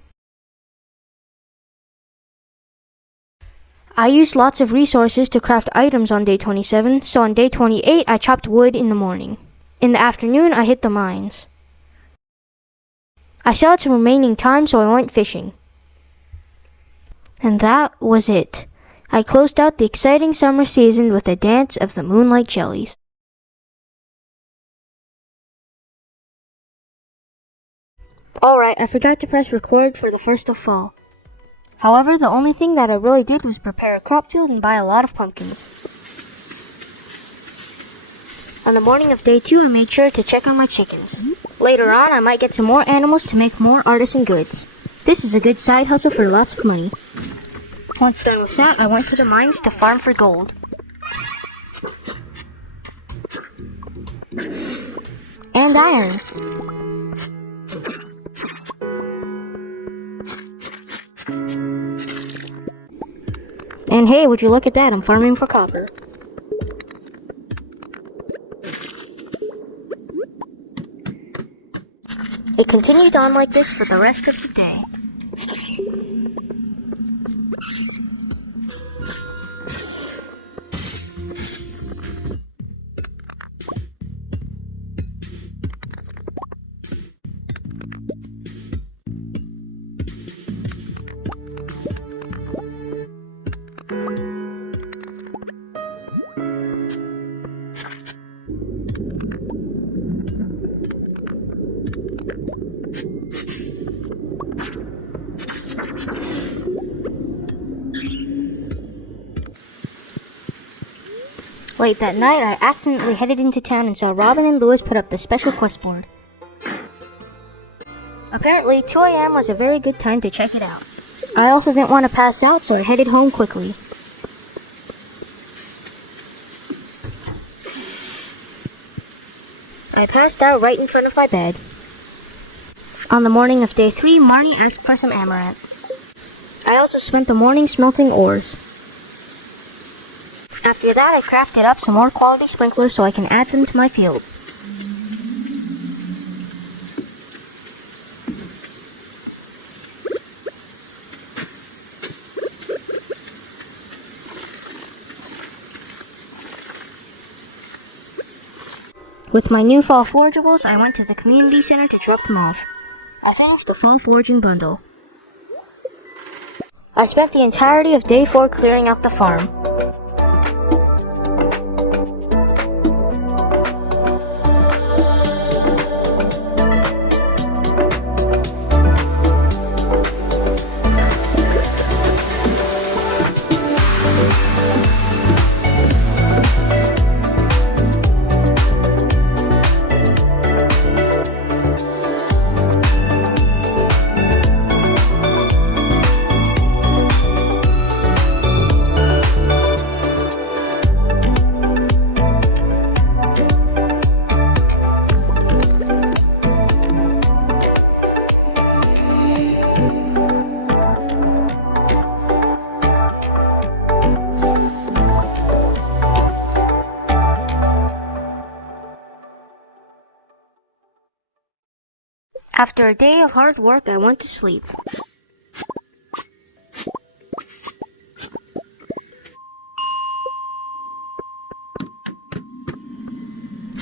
I used lots of resources to craft items on day 27, so on day 28 I chopped wood in the morning. In the afternoon I hit the mines. I still had some remaining time, so I went fishing. And that was it. I closed out the exciting summer season with a dance of the moonlight jellies. Alright, I forgot to press record for the first of fall. However, the only thing that I really did was prepare a crop field and buy a lot of pumpkins. On the morning of day 2, I made sure to check on my chickens. Later on, I might get some more animals to make more artisan goods. This is a good side hustle for lots of money. Once done with that, I went to the mines to farm for gold. And iron. And hey, would you look at that, I'm farming for copper. It continued on like this for the rest of the day. Late that night, I accidentally headed into town and saw Robin and Lewis put up the special quest board. Apparently, 2 a.m. was a very good time to check it out. I also didn't want to pass out, so I headed home quickly. I passed out right in front of my bed. On the morning of day 3, Marnie asked for some amaranth. I also spent the morning smelting ores. After that, I crafted up some more quality sprinklers so I can add them to my field. With my new fall forageables, I went to the community center to drop them off. I finished the fall foraging bundle. I spent the entirety of day 4 clearing out the farm. After a day of hard work, I went to sleep.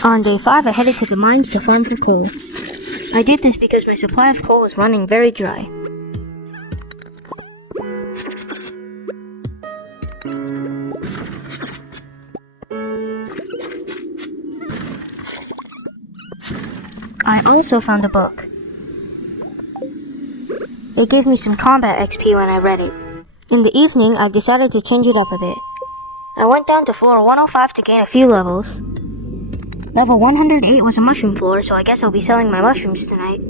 On day 5, I headed to the mines to farm for coal. I did this because my supply of coal was running very dry. I also found a book. It gave me some combat XP when I read it. In the evening, I decided to change it up a bit. I went down to floor 105 to gain a few levels. Level 108 was a mushroom floor, so I guess I'll be selling my mushrooms tonight.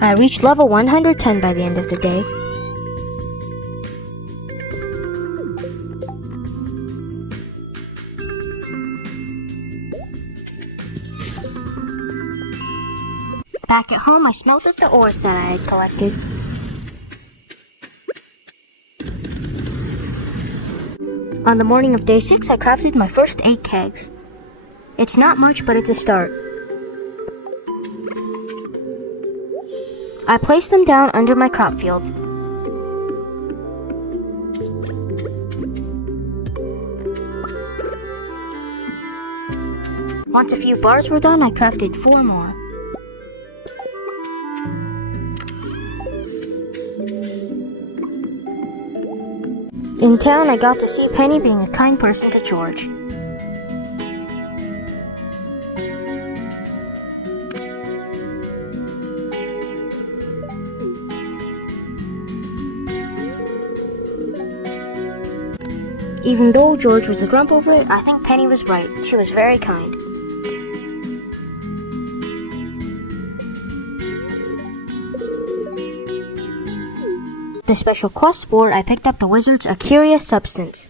I reached level 110 by the end of the day. Back at home, I smelted the ores that I had collected. On the morning of day 6, I crafted my first 8 kegs. It's not much, but it's a start. I placed them down under my crop field. Once a few bars were done, I crafted 4 more. In town, I got to see Penny being a kind person to George. Even though George was a grump over it, I think Penny was right. She was very kind. The special quest spore, I picked up the wizard's A Curious Substance.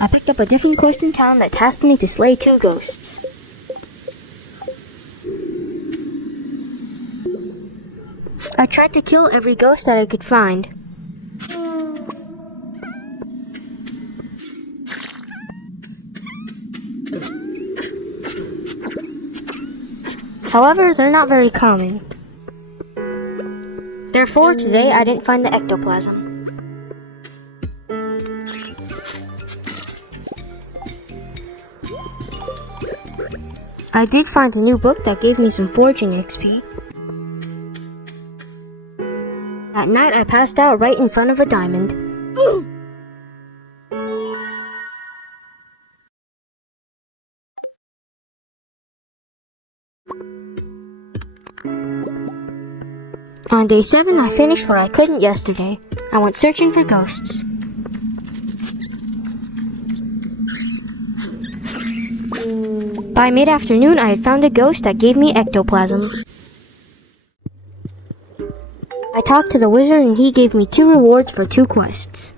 I picked up a different quest in town that tasked me to slay 2 ghosts. I tried to kill every ghost that I could find. However, they're not very common. Therefore, today I didn't find the ectoplasm. I did find a new book that gave me some foraging XP. At night, I passed out right in front of a diamond. On day 7, I finished what I couldn't yesterday. I went searching for ghosts. By mid-afternoon, I had found a ghost that gave me ectoplasm. I talked to the wizard and he gave me 2 rewards for 2 quests.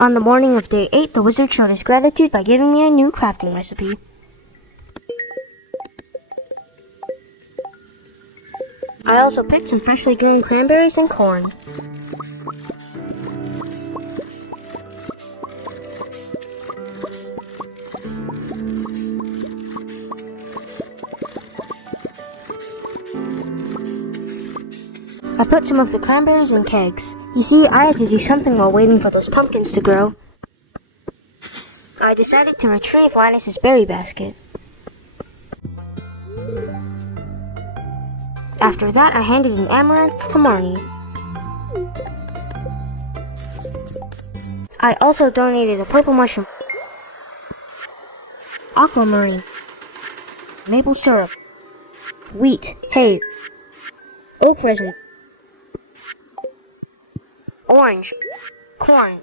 On the morning of day 8, the wizard showed his gratitude by giving me a new crafting recipe. I also picked some freshly grown cranberries and corn. I put some of the cranberries in kegs. You see, I had to do something while waiting for those pumpkins to grow. I decided to retrieve Linus's berry basket. After that, I handed an amaranth to Marnie. I also donated a purple mushroom, aquamarine, maple syrup, wheat, hay, oak resin, orange, corn,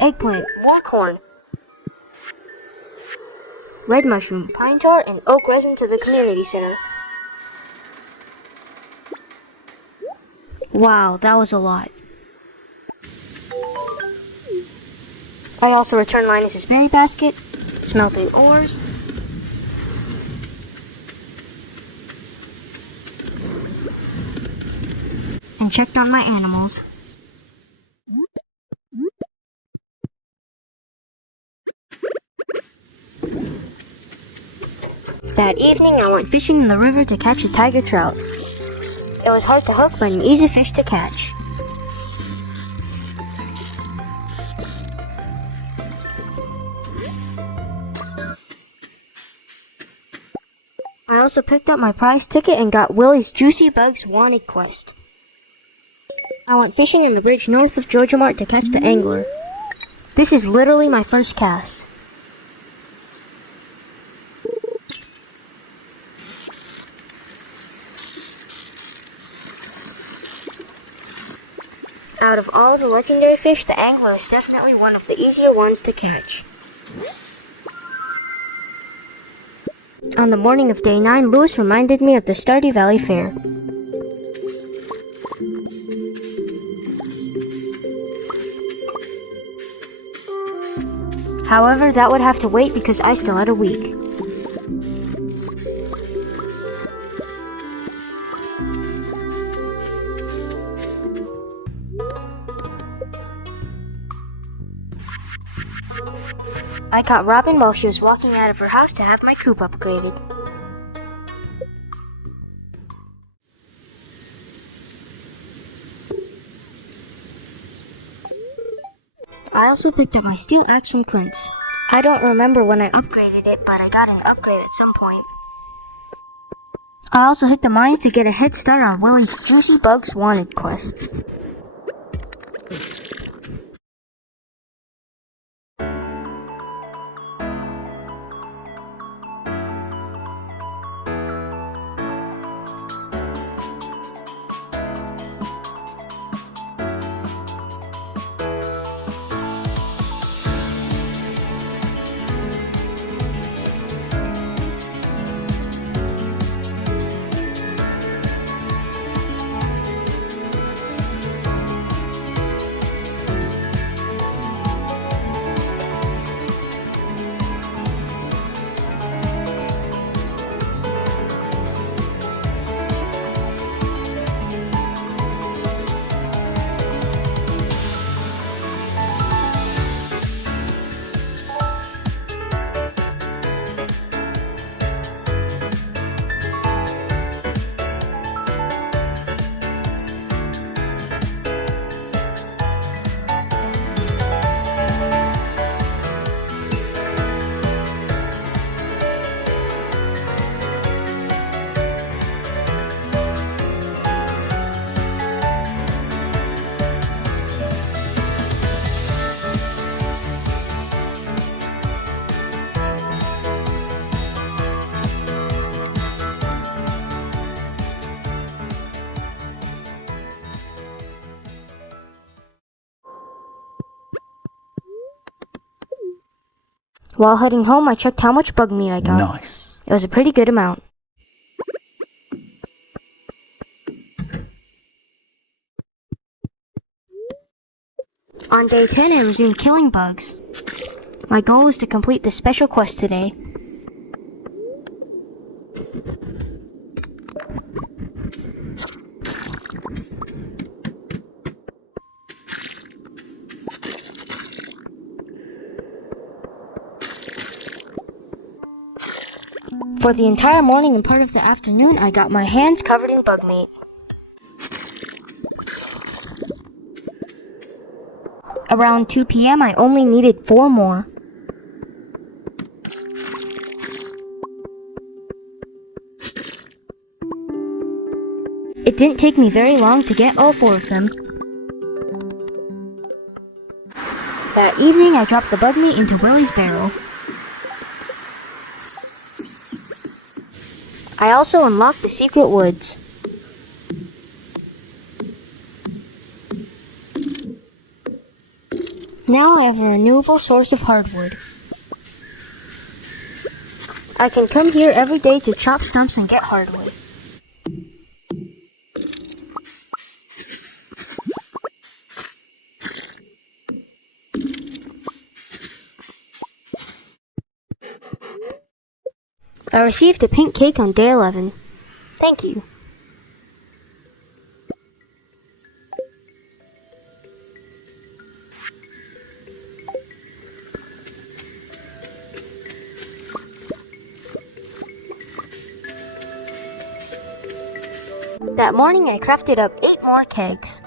eggplant, more corn, red mushroom, pine tar, and oak resin to the community center. Wow, that was a lot. I also returned Linus's berry basket, smelted ores, and checked on my animals. That evening, I went fishing in the river to catch a tiger trout. It was hard to hook, but an easy fish to catch. I also picked up my prize ticket and got Willie's Juicy Bugs Wanted quest. I went fishing in the bridge north of Georgia Mart to catch the angler. This is literally my first cast. Out of all the legendary fish, the angler is definitely one of the easier ones to catch. On the morning of day 9, Lewis reminded me of the Stardew Valley Fair. However, that would have to wait because I still had a week. I caught Robin while she was walking out of her house to have my coop upgraded. I also picked up my steel axe from Clint's. I don't remember when I upgraded it, but I got an upgrade at some point. I also hit the mines to get a head start on Willie's Juicy Bugs Wanted quest. While heading home, I checked how much bug meat I got. Nice. It was a pretty good amount. On day 10, I resumed killing bugs. My goal was to complete this special quest today. For the entire morning and part of the afternoon, I got my hands covered in bug meat. Around 2 p.m., I only needed 4 more. It didn't take me very long to get all 4 of them. That evening, I dropped the bug meat into Willie's barrel. I also unlocked the secret woods. Now I have a renewable source of hardwood. I can come here every day to chop stumps and get hardwood. I received a pink cake on day 11. Thank you. That morning I crafted up 8 more kegs.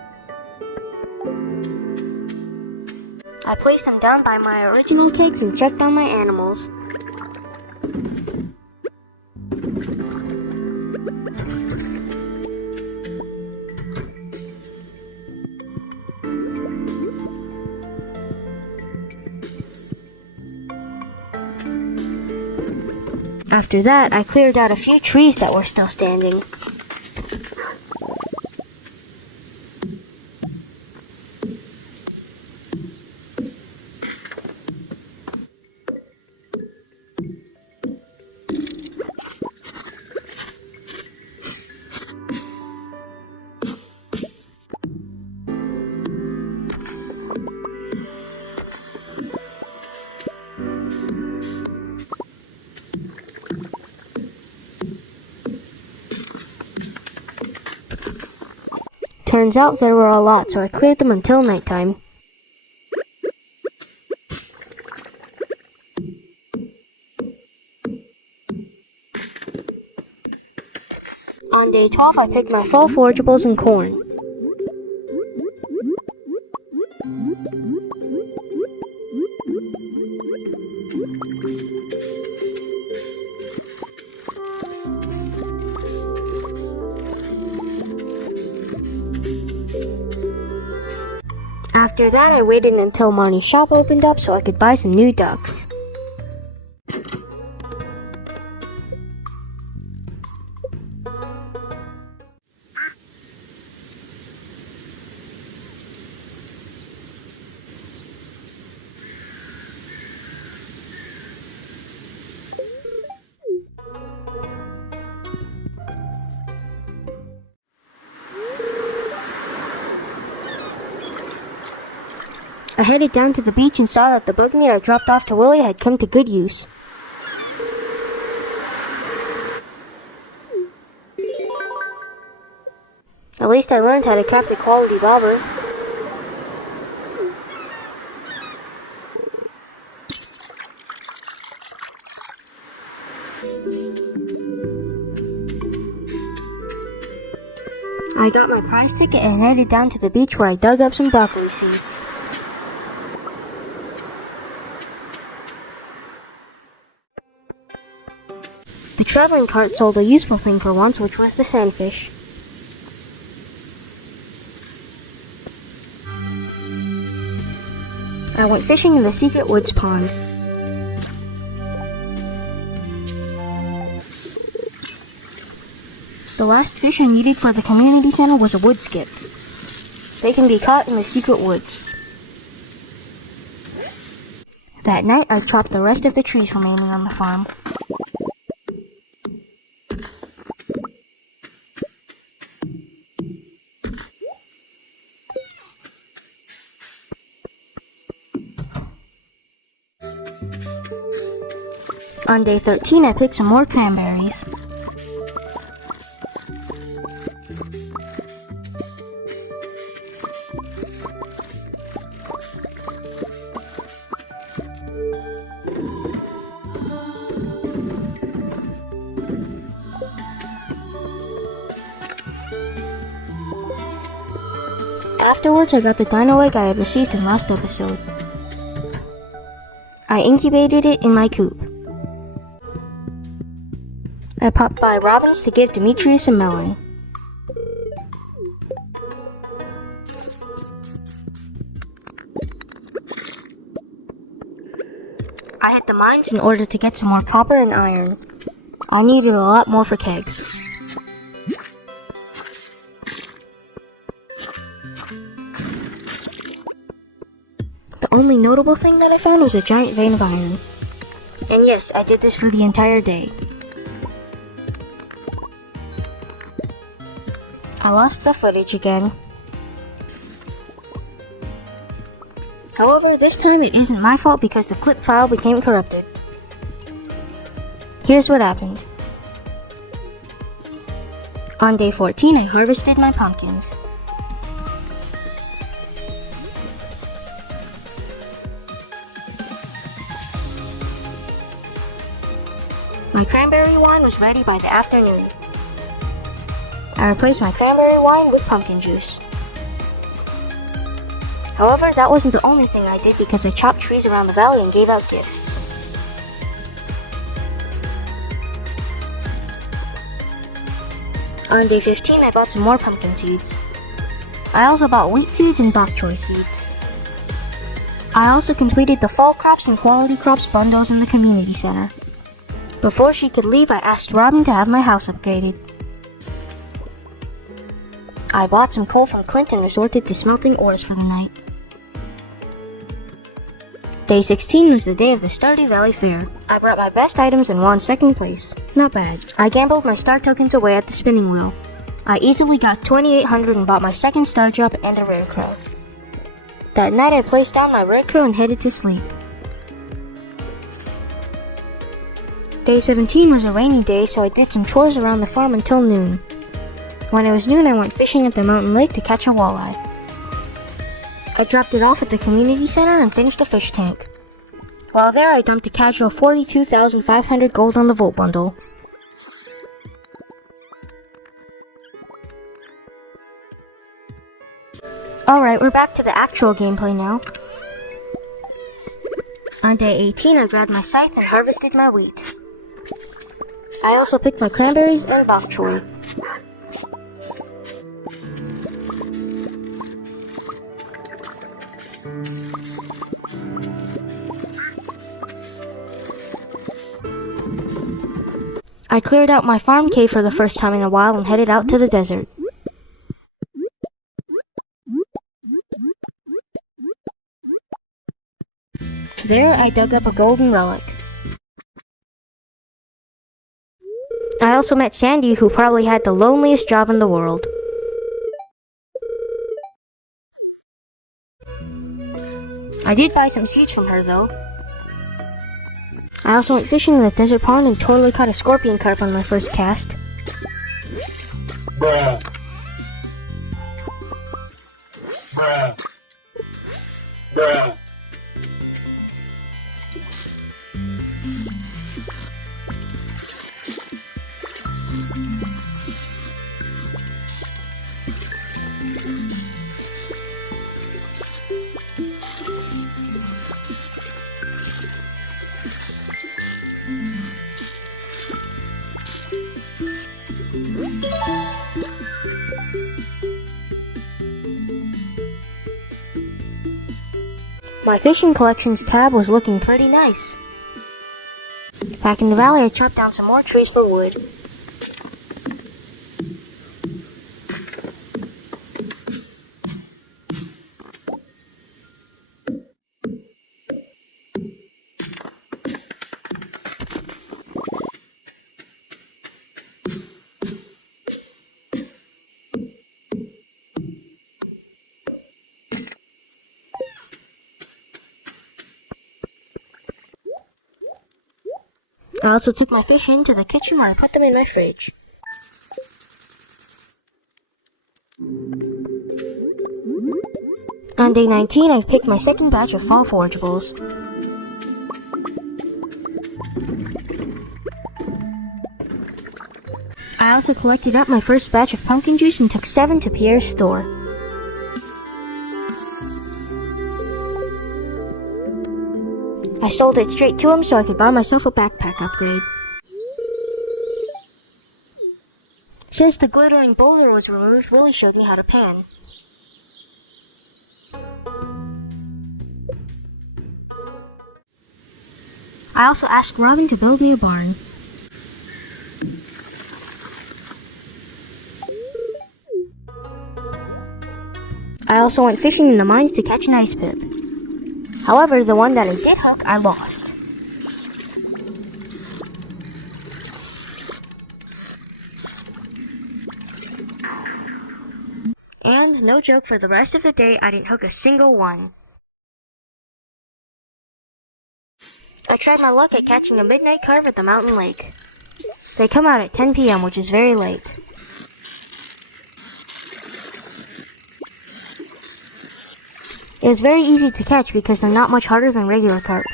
I placed them down by my original kegs and checked on my animals. After that, I cleared out a few trees that were still standing. Turns out there were a lot, so I cleared them until nighttime. On day 12, I picked my fall forageables and corn. After that, I waited until Marnie's shop opened up so I could buy some new ducks. I headed down to the beach and saw that the bug meat I dropped off to Willie had come to good use. At least I learned how to craft a quality bobber. I got my prize ticket and headed down to the beach where I dug up some broccoli seeds. The traveling cart sold a useful thing for once, which was the sandfish. I went fishing in the secret woods pond. The last fish I needed for the community center was a wood skip. They can be caught in the secret woods. That night, I chopped the rest of the trees remaining on the farm. On day 13, I picked some more cranberries. Afterwards, I got the dino egg I had received in last episode. I incubated it in my coop. I popped by Robin's to give Demetrius a melon. I hit the mines in order to get some more copper and iron. I needed a lot more for kegs. The only notable thing that I found was a giant vein of iron. And yes, I did this for the entire day. I lost the footage again. However, this time it isn't my fault because the clip file became corrupted. Here's what happened. On day 14, I harvested my pumpkins. My cranberry wine was ready by the afternoon. I replaced my cranberry wine with pumpkin juice. However, that wasn't the only thing I did because I chopped trees around the valley and gave out gifts. On day 15, I bought some more pumpkin seeds. I also bought wheat seeds and bok choy seeds. I also completed the fall crops and quality crops bundles in the community center. Before she could leave, I asked Robin to have my house upgraded. I bought some coal from Clint and resorted to smelting ores for the night. Day 16 was the day of the Stardew Valley Fair. I brought my best items and won second place. Not bad. I gambled my star tokens away at the spinning wheel. I easily got 2,800 and bought my second star drop and a rare crow. That night I placed down my rare crow and headed to sleep. Day 17 was a rainy day, so I did some chores around the farm until noon. When it was noon, I went fishing at the mountain lake to catch a walleye. I dropped it off at the community center and finished the fish tank. While there, I dumped a casual 42,500 gold on the Volt bundle. Alright, we're back to the actual gameplay now. On day 18, I grabbed my scythe and harvested my wheat. I also picked my cranberries and bok choy. I cleared out my farm cave for the first time in a while and headed out to the desert. There, I dug up a golden relic. I also met Sandy, who probably had the loneliest job in the world. I did buy some seeds from her, though. I also went fishing in the desert pond and totally caught a scorpion carp on my first cast. Bruh. Bruh. Bruh. My fishing collections tab was looking pretty nice. Back in the valley, I chopped down some more trees for wood. I also took my fish into the kitchen where I put them in my fridge. On day 19, I've picked my second batch of fall forageables. I also collected up my first batch of pumpkin juice and took 7 to Pierre's store. I sold it straight to him so I could buy myself a backpack upgrade. Since the glittering boulder was removed, Willie showed me how to pan. I also asked Robin to build me a barn. I also went fishing in the mines to catch an ice pip. However, the one that I did hook, I lost. And, no joke, for the rest of the day, I didn't hook a single one. I tried my luck at catching a midnight carp at the mountain lake. They come out at 10 p.m., which is very late. It was very easy to catch because they're not much harder than regular carp.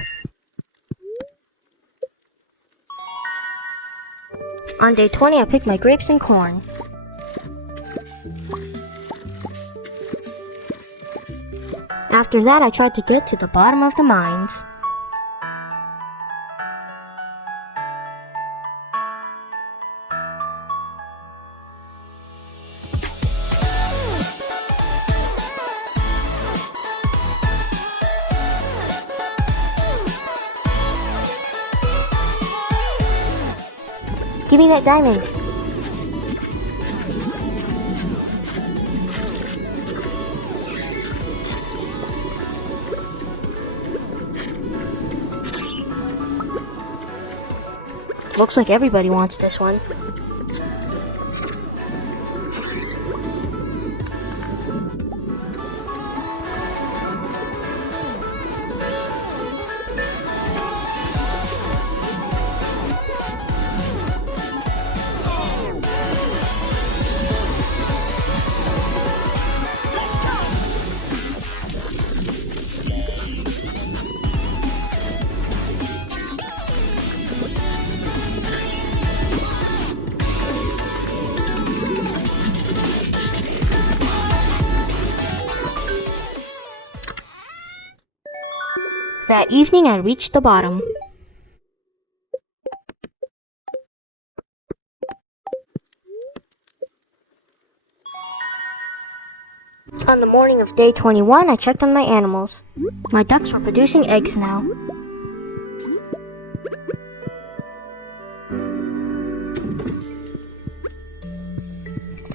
On day 20, I picked my grapes and corn. After that, I tried to get to the bottom of the mines. Give me that diamond. Looks like everybody wants this one. That evening, I reached the bottom. On the morning of day 21, I checked on my animals. My ducks were producing eggs now.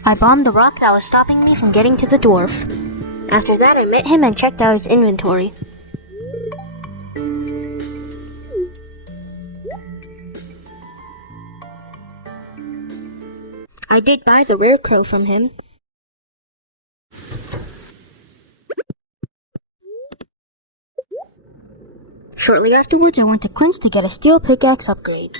I bombed the rock that was stopping me from getting to the dwarf. After that, I met him and checked out his inventory. I did buy the rare crow from him. Shortly afterwards, I went to Clint's to get a steel pickaxe upgrade.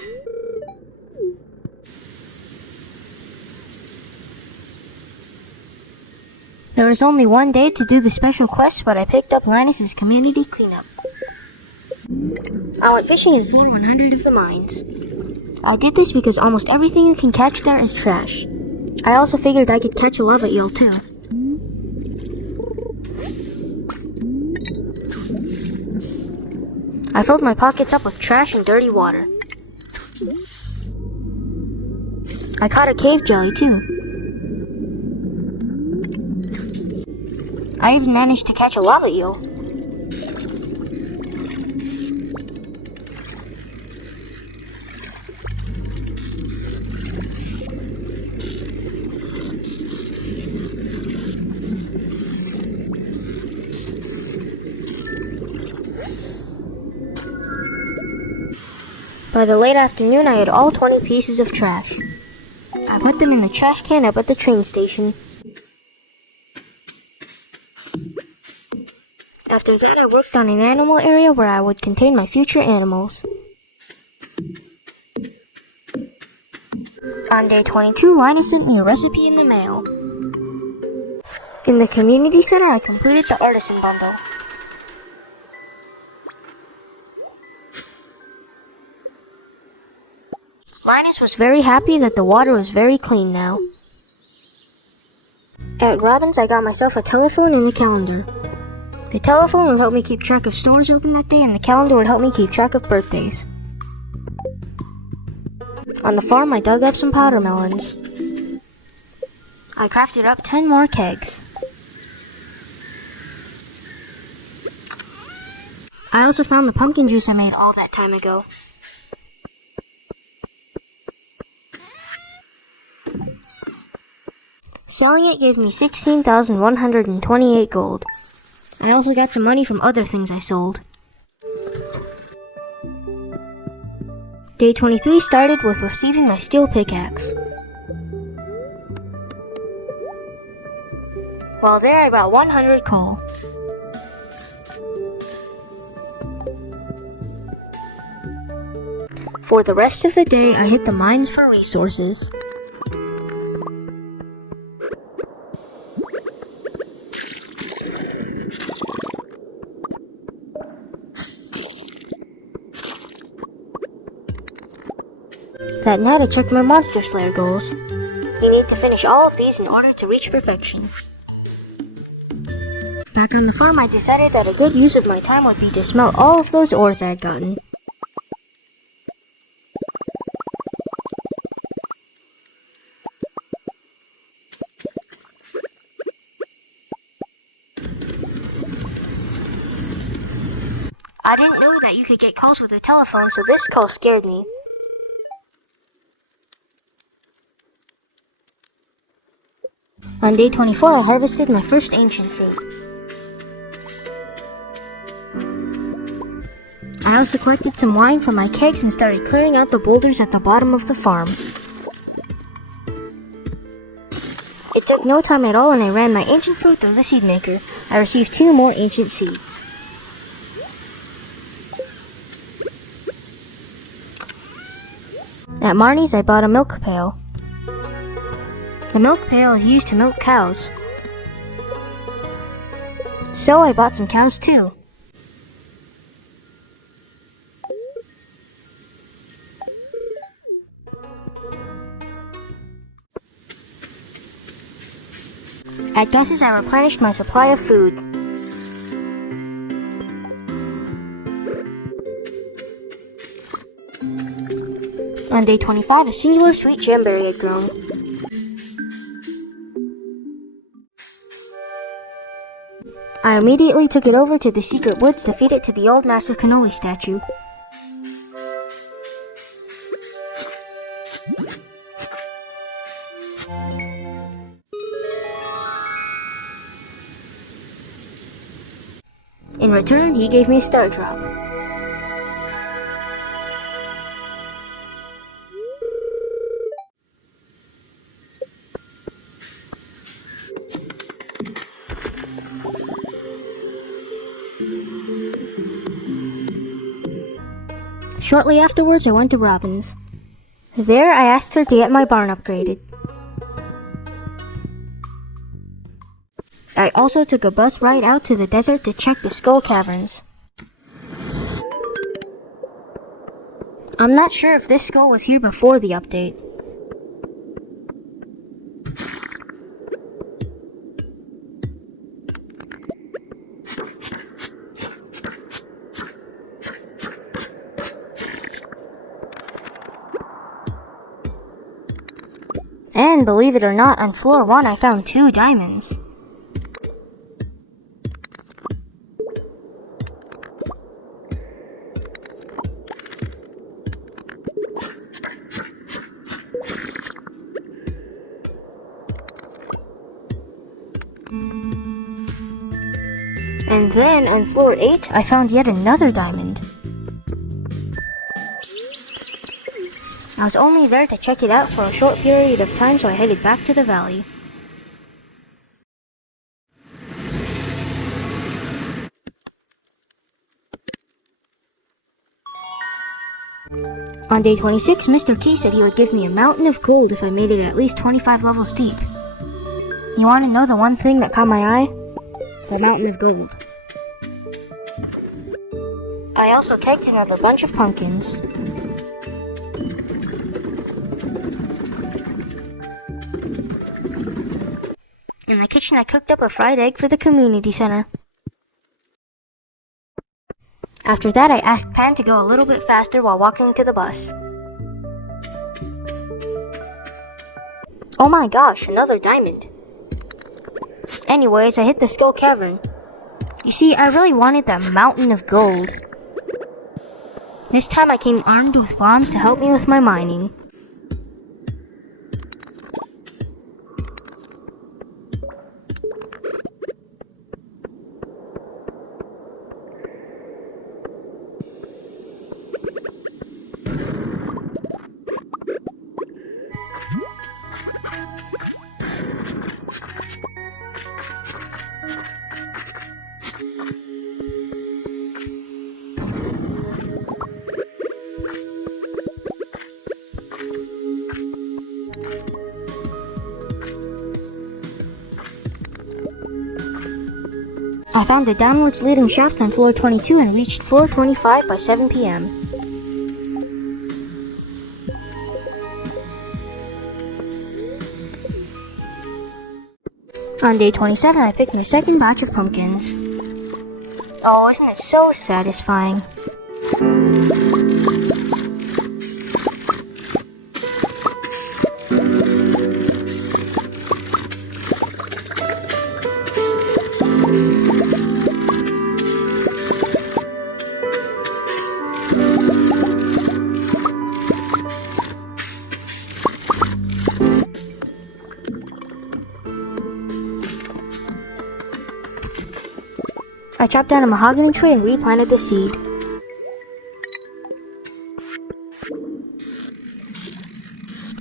There was only one day to do the special quest, but I picked up Linus's community cleanup. I went fishing in floor 100 of the mines. I did this because almost everything you can catch there is trash. I also figured I could catch a lava eel too. I filled my pockets up with trash and dirty water. I caught a cave jelly too. I even managed to catch a lava eel. By the late afternoon, I had all 20 pieces of trash. I put them in the trash can up at the train station. After that, I worked on an animal area where I would contain my future animals. On day 22, Linus sent me a recipe in the mail. In the community center, I completed the artisan bundle. Linus was very happy that the water was very clean now. At Robin's, I got myself a telephone and a calendar. The telephone would help me keep track of stores open that day, and the calendar would help me keep track of birthdays. On the farm, I dug up some powder melons. I crafted up 10 more kegs. I also found the pumpkin juice I made all that time ago. Selling it gave me 16,128 gold. I also got some money from other things I sold. Day 23 started with receiving my steel pickaxe. While there, I got 100 coal. For the rest of the day, I hit the mines for resources. That night I checked my Monster Slayer goals. You need to finish all of these in order to reach perfection. Back Back on the farm, I decided that a good use of my time would be to smelt all of those ores I had gotten. I didn't know that you could get calls with a telephone, so this call scared me. On day 24, I harvested my first ancient fruit. I also collected some wine from my kegs and started clearing out the boulders at the bottom of the farm. It took no time at all and I ran my ancient fruit through the seed maker. I received 2 more ancient seeds. At Marnie's, I bought a milk pail. The milk pail is used to milk cows. So I bought some cows too. At Gus's, I replenished my supply of food. On day 25, a singular sweet jamberry had grown. I immediately took it over to the secret woods to feed it to the old Master Cannoli statue. In return, he gave me a star drop. Shortly afterwards, I went to Robin's. There, I asked her to get my barn upgraded. I also took a bus ride out to the desert to check the Skull Caverns. I'm not sure if this skull was here before the update. And believe it or not, on floor 1 I found 2 diamonds. And then on floor 8 I found yet another diamond. I was only there to check it out for a short period of time, so I headed back to the valley. On day 26, Mr. T said he would give me a mountain of gold if I made it at least 25 levels deep. You want to know the one thing that caught my eye? The mountain of gold. I also kegged another bunch of pumpkins. In the kitchen, I cooked up a fried egg for the community center. After that, I asked Pan to go a little bit faster while walking to the bus. Oh my gosh, another diamond. Anyways, I hit the Skull Cavern. You see, I really wanted that mountain of gold. This time I came armed with bombs to help me with my mining. I found a downwards leading shaft on floor 22 and reached floor 25 by 7 p.m. On day 27, I picked my second batch of pumpkins. Oh, isn't it so satisfying? I chopped down a mahogany tree and replanted the seed.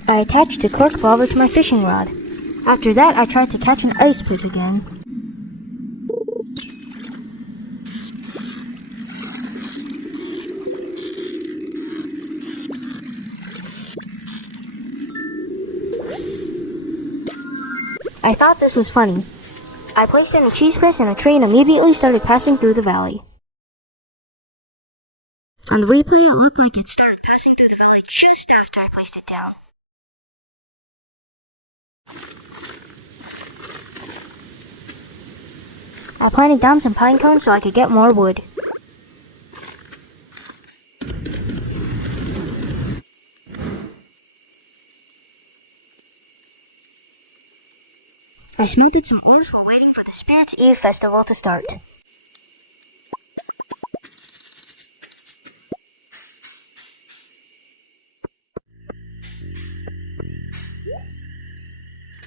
I attached a cork bobber to my fishing rod. After that, I tried to catch an ice pig again. I thought this was funny. I placed in a cheese press and a train immediately started passing through the valley. On the replay, it looked like it started passing through the valley just after I placed it down. I planted down some pine cones so I could get more wood. I smelted some ores while waiting for the Spirits Eve festival to start.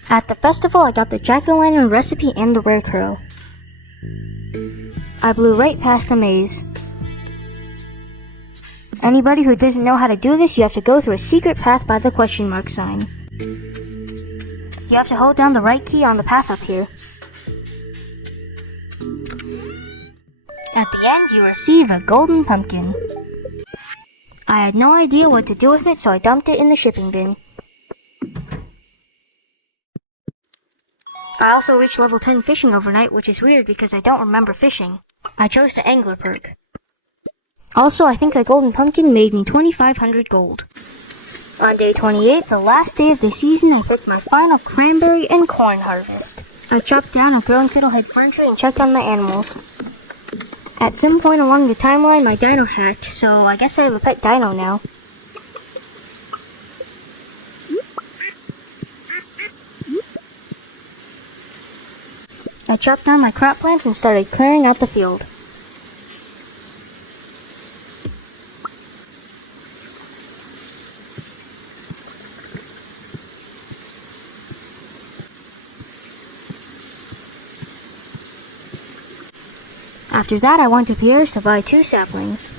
At the festival, I got the jack-o'-lantern recipe and the rare crow. I blew right past the maze. Anybody who doesn't know how to do this, you have to go through a secret path by the question mark sign. You have to hold down the right key on the path up here. At the end, you receive a golden pumpkin. I had no idea what to do with it, so I dumped it in the shipping bin. I also reached level 10 fishing overnight, which is weird because I don't remember fishing. I chose the angler perk. Also, I think the golden pumpkin made me 2,500 gold. On day 28, the last day of the season, I picked my final cranberry and corn harvest. I chopped down a growing fiddlehead fern tree and checked on my animals. At some point along the timeline, my dino hatched, so I guess I have a pet dino now. I chopped down my crop plants and started clearing out the field. After that, I went to Pierre's to buy 2 saplings.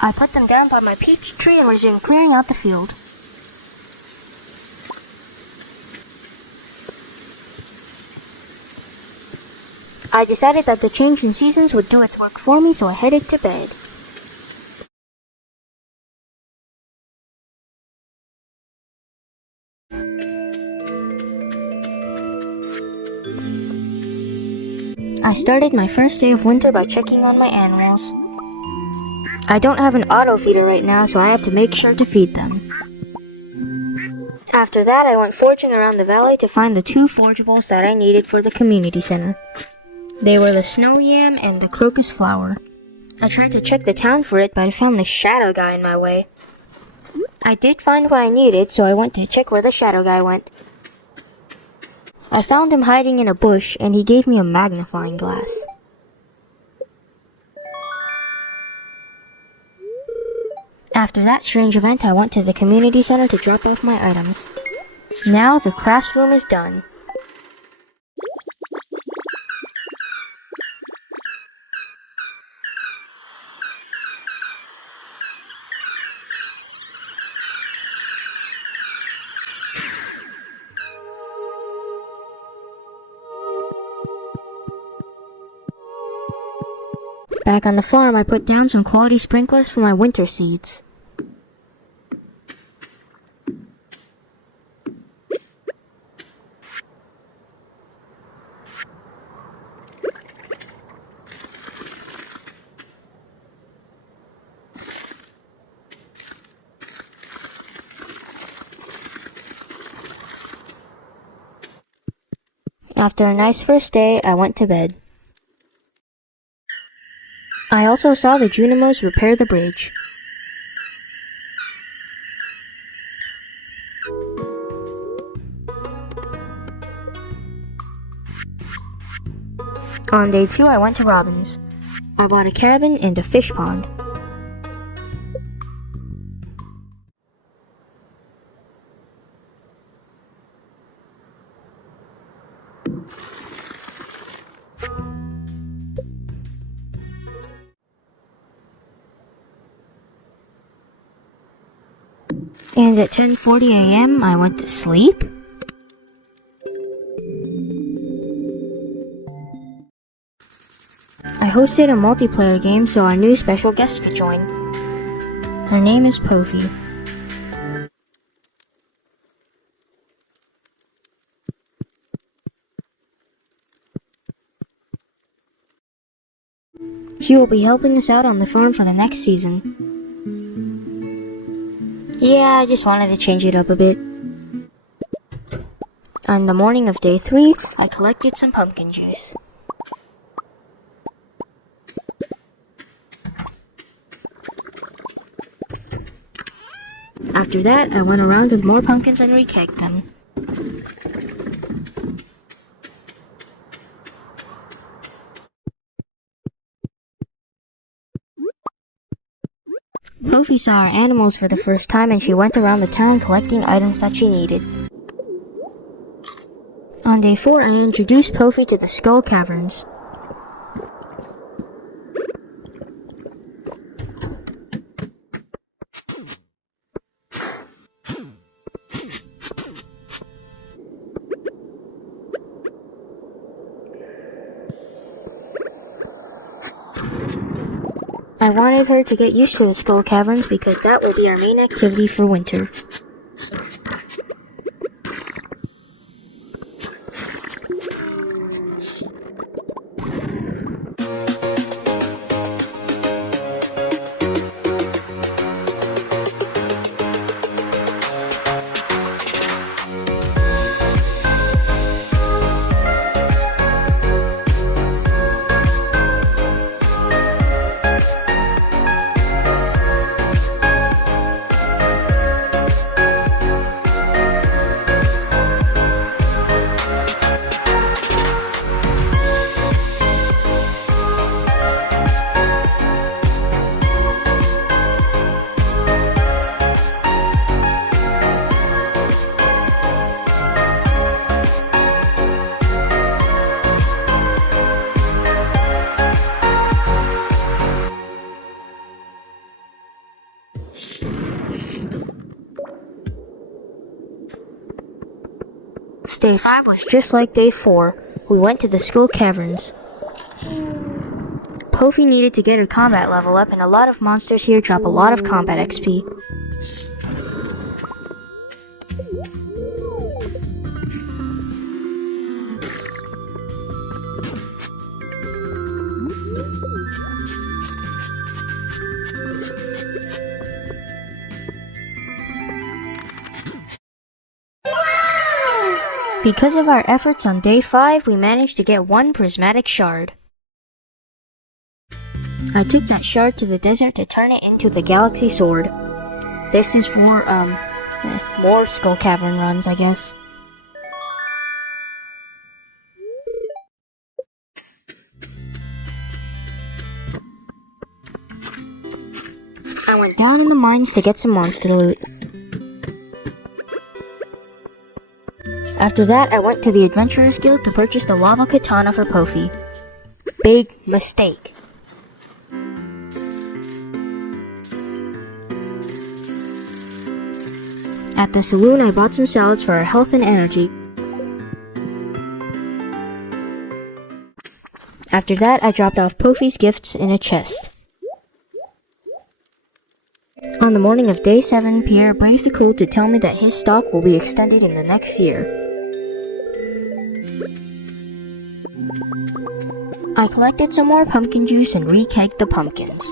I put them down by my peach tree and resumed clearing out the field. I decided that the change in seasons would do its work for me, so I headed to bed. I started my first day of winter by checking on my animals. I don't have an auto feeder right now, so I have to make sure to feed them. After that, I went foraging around the valley to find the 2 forageables that I needed for the community center. They were the snow yam and the crocus flower. I tried to check the town for it, but I found the shadow guy in my way. I did find what I needed, so I went to check where the shadow guy went. I found him hiding in a bush, and he gave me a magnifying glass. After that strange event, I went to the community center to drop off my items. Now the crafts room is done. Back on the farm, I put down some quality sprinklers for my winter seeds. After a nice first day, I went to bed. I also saw the Junimos repair the bridge. On day 2, I went to Robin's. I bought a cabin and a fish pond. And at 10:40 a.m., I went to sleep. I hosted a multiplayer game so our new special guest could join. Her name is Pofi. She will be helping us out on the farm for the next season. Yeah, I just wanted to change it up a bit. On the morning of day 3, I collected some pumpkin juice. After that, I went around with more pumpkins and re-kegged them. Pofi saw our animals for the first time and she went around the town collecting items that she needed. On day 4, I introduced Pofi to the Skull Caverns. I wanted her to get used to the Skull Caverns because that will be our main activity for winter. Day 5 was just like day 4. We went to the Skull Caverns. Pofi needed to get her combat level up, and a lot of monsters here drop a lot of combat XP. Because of our efforts on day 5, we managed to get 1 prismatic shard. I took that shard to the desert to turn it into the Galaxy Sword. This is for, more Skull Cavern runs, I guess. I went down in the mines to get some monster loot. After that, I went to the Adventurers Guild to purchase the lava katana for Pofi. Big mistake. At the saloon, I bought some salads for our health and energy. After that, I dropped off Pofi's gifts in a chest. On the morning of day 7, Pierre braved the cold to tell me that his stock will be extended in the next year. I collected some more pumpkin juice and re-kegged the pumpkins.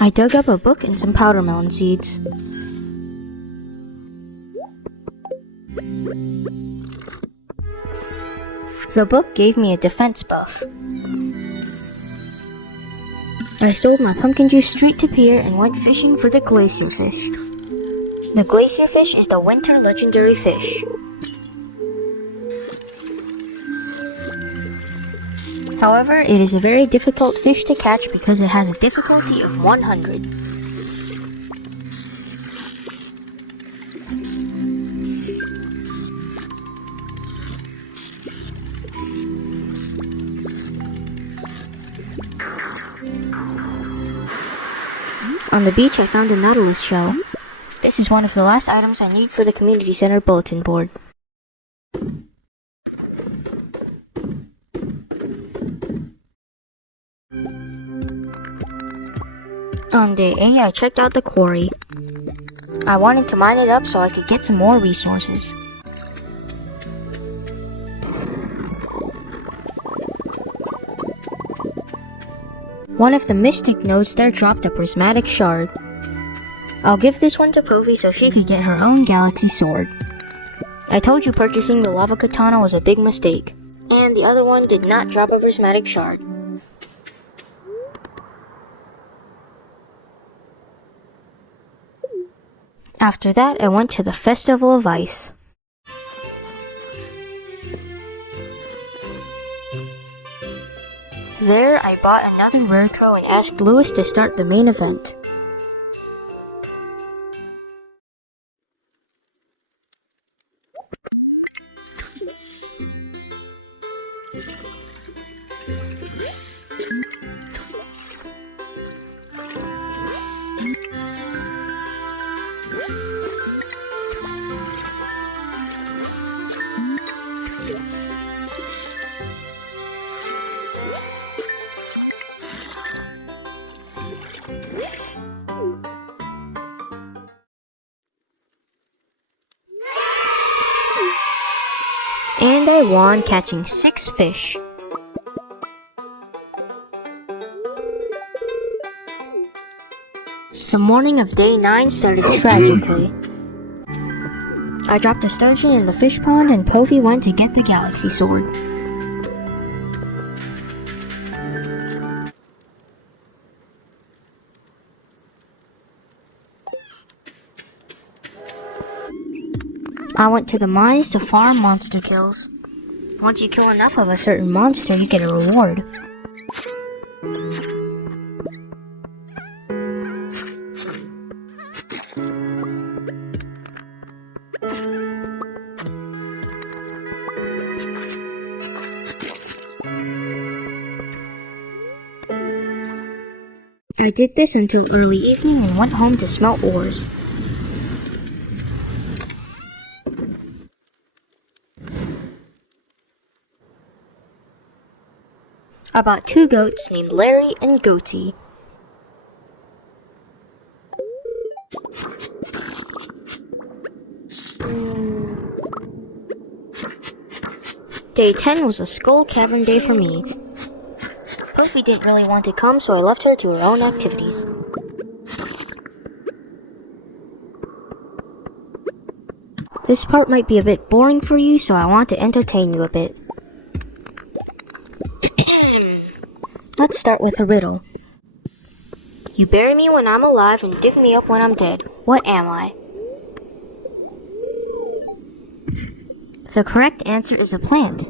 I dug up a book and some powder melon seeds. The book gave me a defense buff. I sold my pumpkin juice straight to Pierre and went fishing for the glacier fish. The glacier fish is the winter legendary fish. However, it is a very difficult fish to catch because it has a difficulty of 100. On the beach, I found a nautilus shell. This is one of the last items I need for the community center bulletin board. On day 8, I checked out the quarry. I wanted to mine it up so I could get some more resources. One of the mystic nodes there dropped a prismatic shard. I'll give this one to Povi so she could get her own galaxy sword. I told you purchasing the lava katana was a big mistake, and the other one did not drop a prismatic shard. After that, I went to the Festival of Ice. There, I bought another rare crow and asked Lewis to start the main event. And I won, catching 6 fish. The morning of day 9 started tragically. I dropped a sturgeon in the fish pond and Povi went to get the galaxy sword. I went to the mines to farm monster kills. Once you kill enough of a certain monster, you get a reward. I did this until early evening and went home to smelt ores. I bought 2 goats named Larry and Goaty. Day 10 was a skull cavern day for me. Poofy didn't really want to come, so I left her to her own activities. This part might be a bit boring for you, so I want to entertain you a bit. Let's start with a riddle. You bury me when I'm alive and dig me up when I'm dead. What am I? The correct answer is a plant.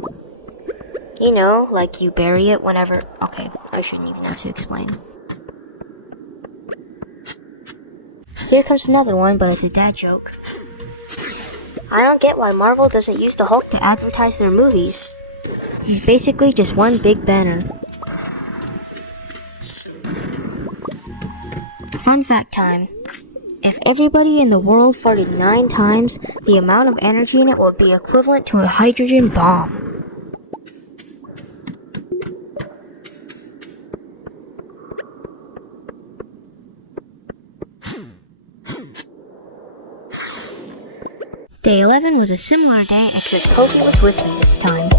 You know, like you bury it whenever... Okay, I shouldn't even have to explain. Here comes another one, but it's a dad joke. I don't get why Marvel doesn't use the Hulk to advertise their movies. He's basically just one big banner. Fun fact time. If everybody in the world farted 9 times, the amount of energy in it would be equivalent to a hydrogen bomb. Day 11 was a similar day, except Kofi was with me this time.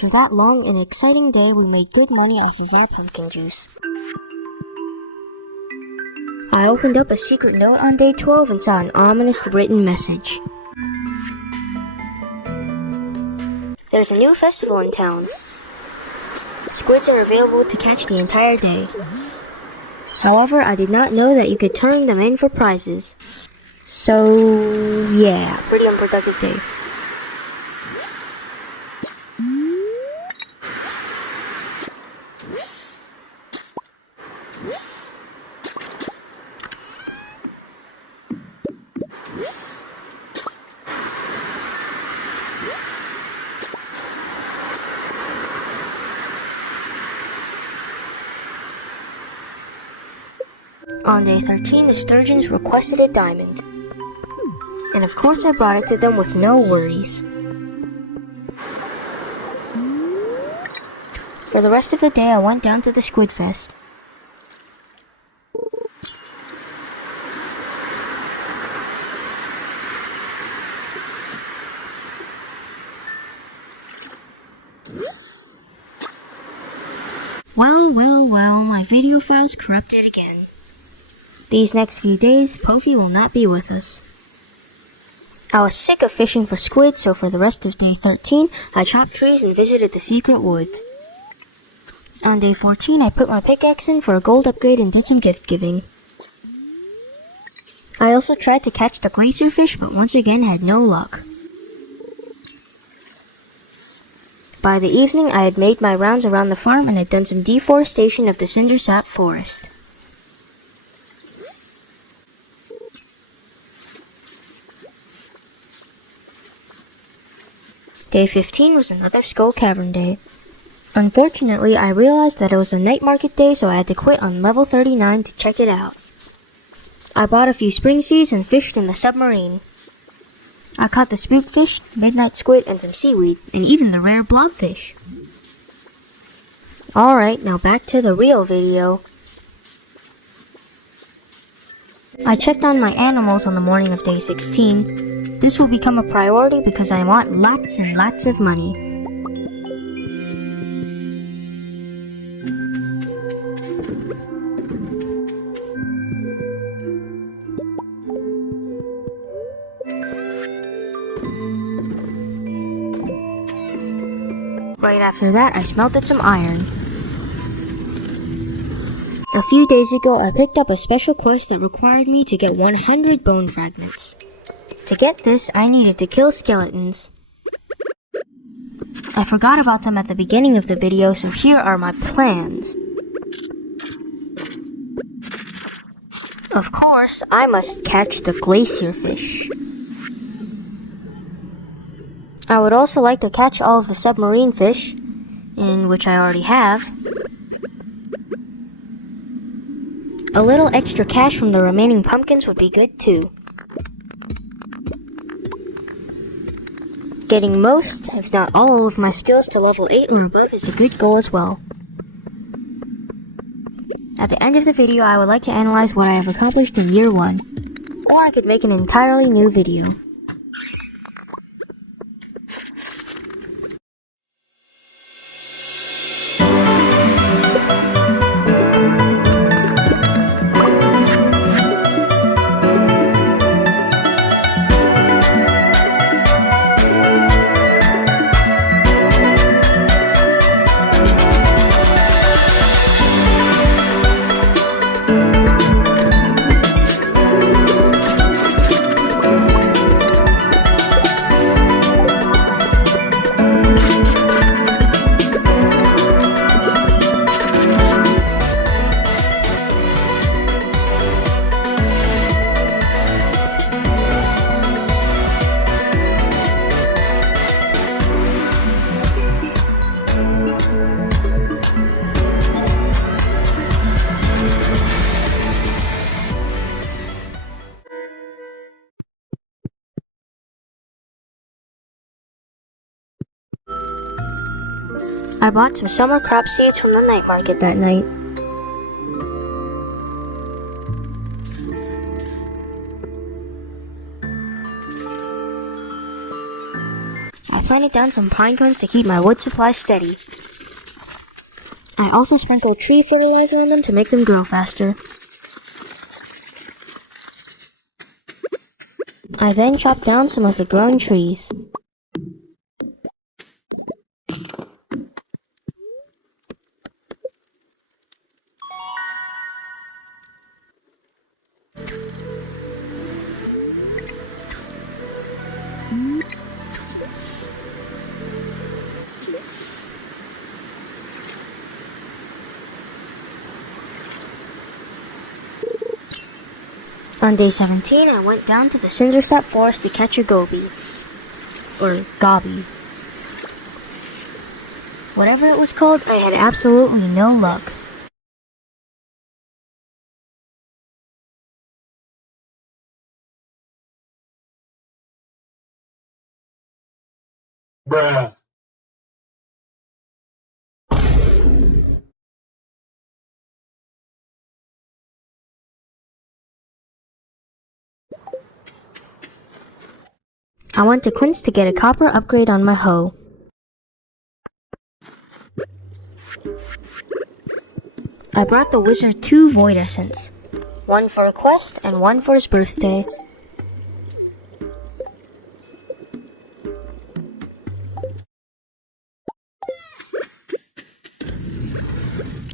After that long and exciting day, we made good money off of our pumpkin juice. I opened up a secret note on day 12 and saw an ominous written message. There's a new festival in town. Squids are available to catch the entire day. However, I did not know that you could turn them in for prizes. So, yeah, pretty unproductive day. On day 13, the sturgeons requested a diamond. And of course I brought it to them with no worries. For the rest of the day, I went down to the Squid Fest. Well, my video file's corrupted again. These next few days, Pofi will not be with us. I was sick of fishing for squid, so for the rest of day 13, I chopped trees and visited the secret woods. On day 14, I put my pickaxe in for a gold upgrade and did some gift giving. I also tried to catch the glacier fish, but once again had no luck. By the evening, I had made my rounds around the farm and had done some deforestation of the cinder sap forest. Day 15 was another Skull Cavern day. Unfortunately, I realized that it was a night market day, so I had to quit on level 39 to check it out. I bought a few spring seeds and fished in the submarine. I caught the spookfish, midnight squid, and some seaweed, and even the rare blobfish. Alright, now back to the real video. I checked on my animals on the morning of day 16. This will become a priority because I want lots and lots of money. Right after that, I smelted some iron. A few days ago, I picked up a special quest that required me to get 100 bone fragments. To get this, I needed to kill skeletons. I forgot about them at the beginning of the video, so here are my plans. Of course, I must catch the glacier fish. I would also like to catch all of the submarine fish, in which I already have. A little extra cash from the remaining pumpkins would be good too. Getting most, if not all, of my skills to level 8 or above is a good goal as well. At the end of the video, I would like to analyze what I have accomplished in year 1, or I could make an entirely new video. I bought some summer crop seeds from the night market that night. I planted down some pine cones to keep my wood supply steady. I also sprinkled tree fertilizer on them to make them grow faster. I then chopped down some of the grown trees. On day 17, I went down to the cindersap forest to catch a goby. Or gobby. Whatever it was called, I had absolutely no luck. Bruh. I went to Clint's to get a copper upgrade on my hoe. I brought the wizard 2 void essence. One for a quest and one for his birthday.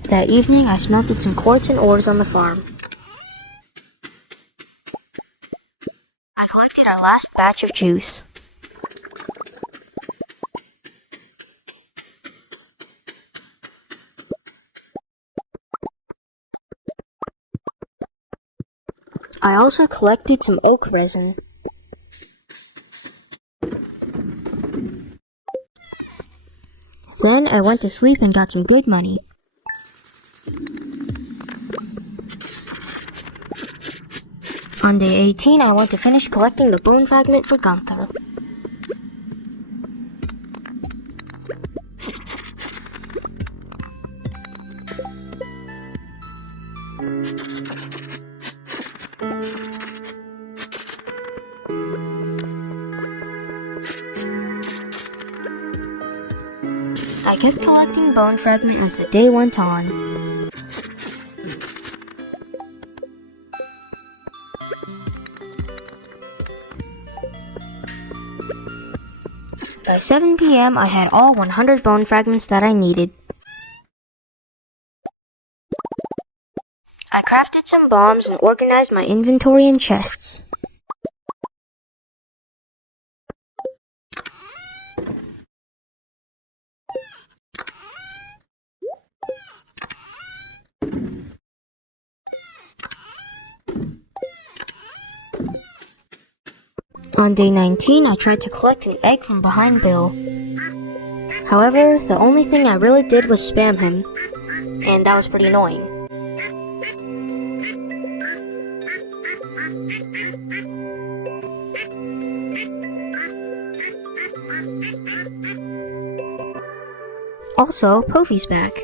That evening, I smelted some quartz and ores on the farm. I collected our last batch of juice. I also collected some oak resin. Then I went to sleep and got some good money. On day 18, I went to finish collecting the bone fragment for Gunther. I kept collecting bone fragment as the day went on. By 7 p.m., I had all 100 bone fragments that I needed. I crafted some bombs and organized my inventory in chests. On day 19, I tried to collect an egg from behind Bill. However, the only thing I really did was spam him, and that was pretty annoying. Also, Pofi's back.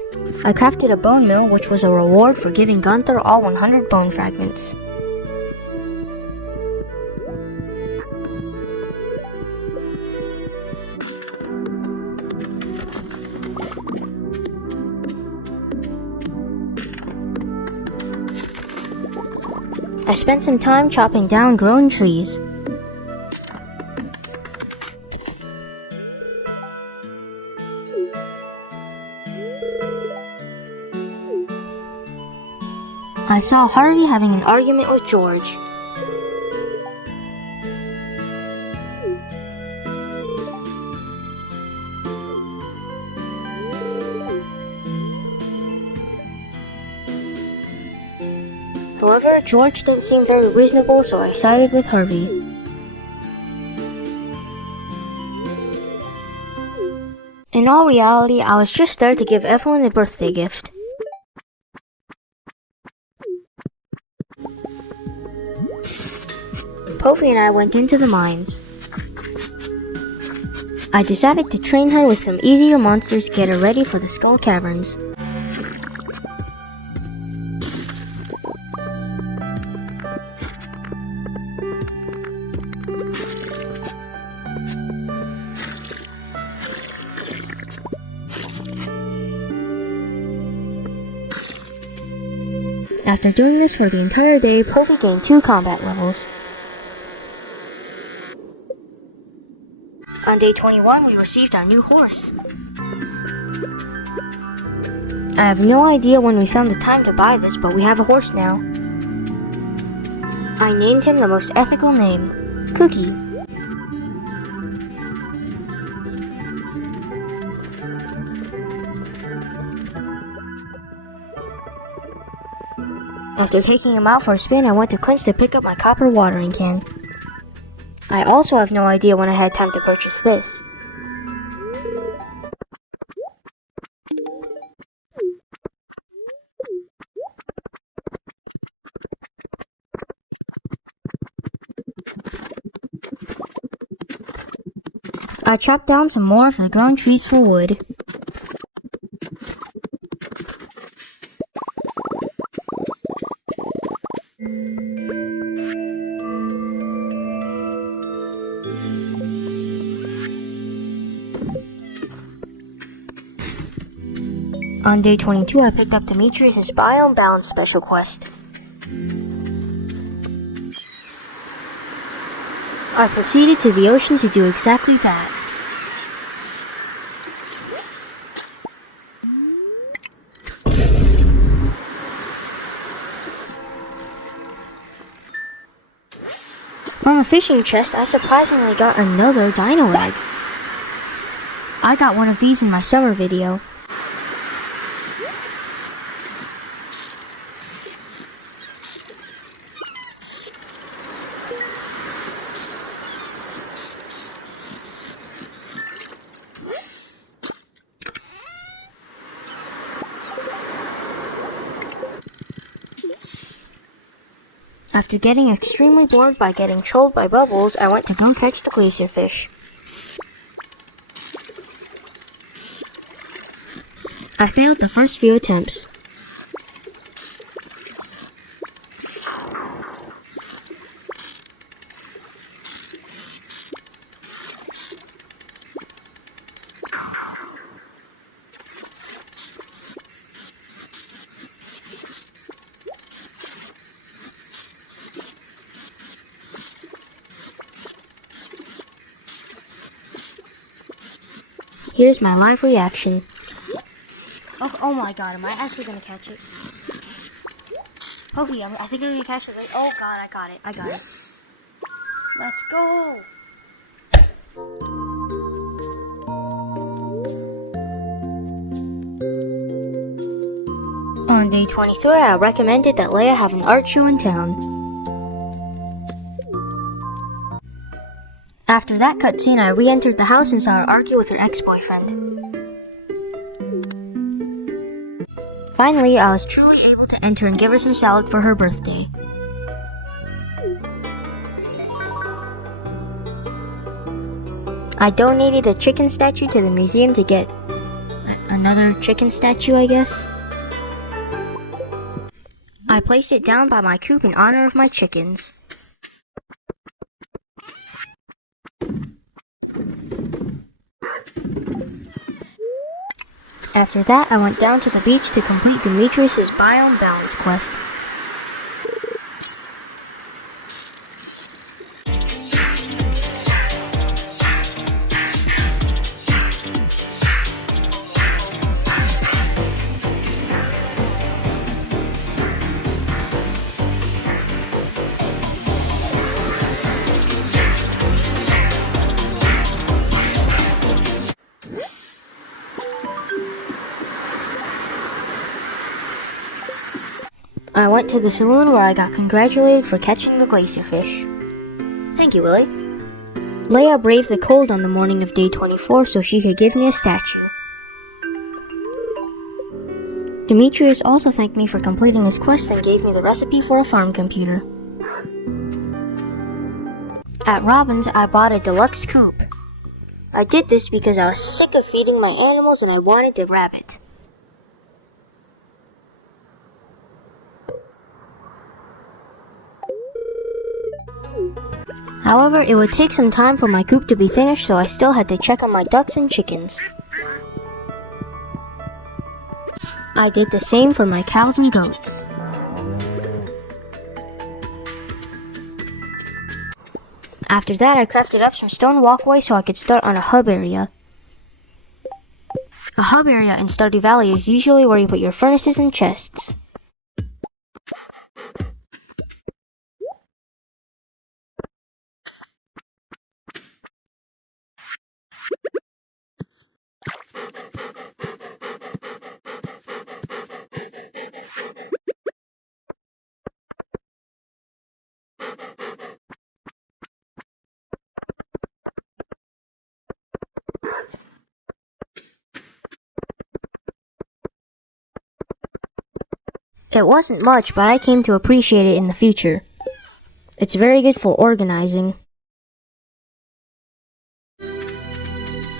I crafted a bone mill, which was a reward for giving Gunther all 100 bone fragments. I spent some time chopping down grown trees. I saw Harvey having an argument with George. However, George didn't seem very reasonable, so I sided with Harvey. In all reality, I was just there to give Evelyn a birthday gift. Pofi and I went into the mines. I decided to train her with some easier monsters to get her ready for the Skull Caverns. After doing this for the entire day, Povi gained 2 combat levels. On day 21, we received our new horse. I have no idea when we found the time to buy this, but we have a horse now. I named him the most ethical name, Cookie. After taking him out for a spin, I went to Clint's to pick up my copper watering can. I also have no idea when I had time to purchase this. I chopped down some more of the grown trees for wood. On day 22, I picked up Demetrius' Biome Balance special quest. I proceeded to the ocean to do exactly that. From a fishing chest, I surprisingly got another dino egg. I got one of these in my summer video. After getting extremely bored by getting trolled by bubbles, I went to go catch the glacier fish. I failed the first few attempts. Here's my live reaction. Oh my god, am I actually gonna catch it? Povi, I think I'm gonna catch it. Oh god, I got it. Let's go! On day 23, I recommended that Leia have an art show in town. After that cutscene, I re-entered the house and saw her argue with her ex-boyfriend. Finally, I was truly able to enter and give her some salad for her birthday. I donated a chicken statue to the museum to get another chicken statue, I guess. I placed it down by my coop in honor of my chickens. After that, I went down to the beach to complete Demetrius' Biome Balance quest. I went to the saloon where I got congratulated for catching the glacier fish. Thank you, Willie. Leia braved the cold on the morning of day 24 so she could give me a statue. Demetrius also thanked me for completing his quest and gave me the recipe for a farm computer. At Robin's, I bought a deluxe coop. I did this because I was sick of feeding my animals and I wanted to grab it. However, it would take some time for my coop to be finished, so I still had to check on my ducks and chickens. I did the same for my cows and goats. After that, I crafted up some stone walkway so I could start on a hub area. A hub area in Stardew Valley is usually where you put your furnaces and chests. It wasn't much, but I came to appreciate it in the future. It's very good for organizing.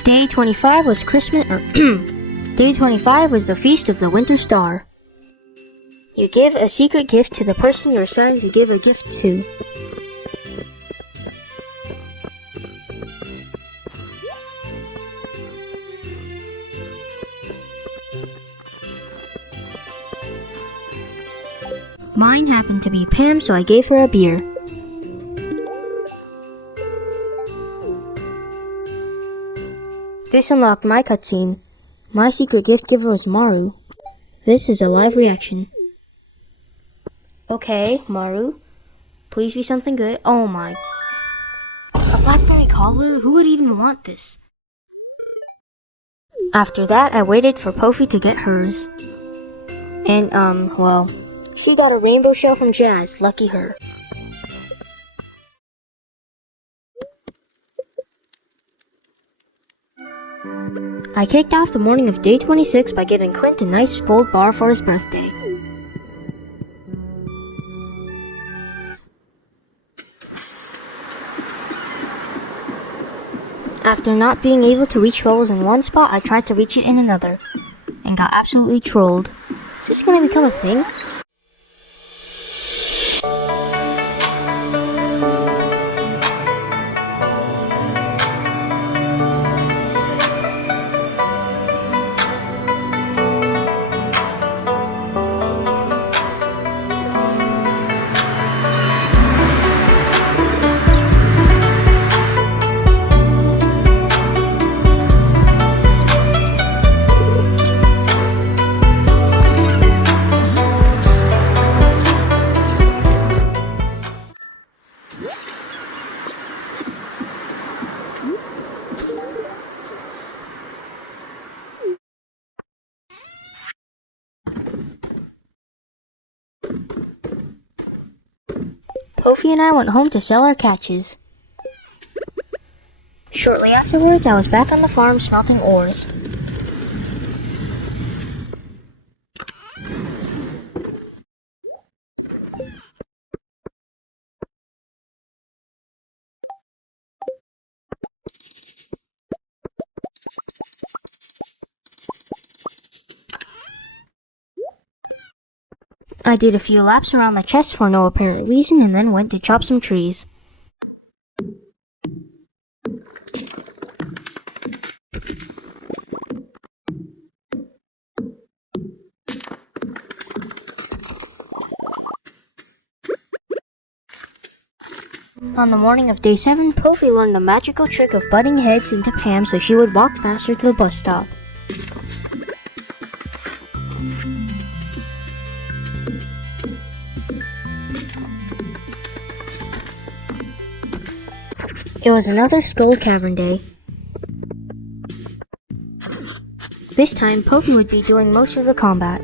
Day 25 was Day 25 was the Feast of the Winter Star. You give a secret gift to the person you're assigned to give a gift to. Mine happened to be Pam, so I gave her a beer. This unlocked my cutscene. My secret gift giver was Maru. This is a live reaction. Okay, Maru. Please be something good. Oh my. A blackberry cobbler? Who would even want this? After that, I waited for Pofi to get hers. And, well, she got a rainbow shell from Jazz. Lucky her. I kicked off the morning of day 26 by giving Clint a nice gold bar for his birthday. After not being able to reach rolls in one spot, I tried to reach it in another, and got absolutely trolled. Is this gonna become a thing? Pofi and I went home to sell our catches. Shortly afterwards, I was back on the farm smelting ores. I did a few laps around the chest for no apparent reason and then went to chop some trees. On the morning of day 7, Pofi learned the magical trick of butting heads into Pam so she would walk faster to the bus stop. It was another Skull Cavern day. This time, Pofi would be doing most of the combat.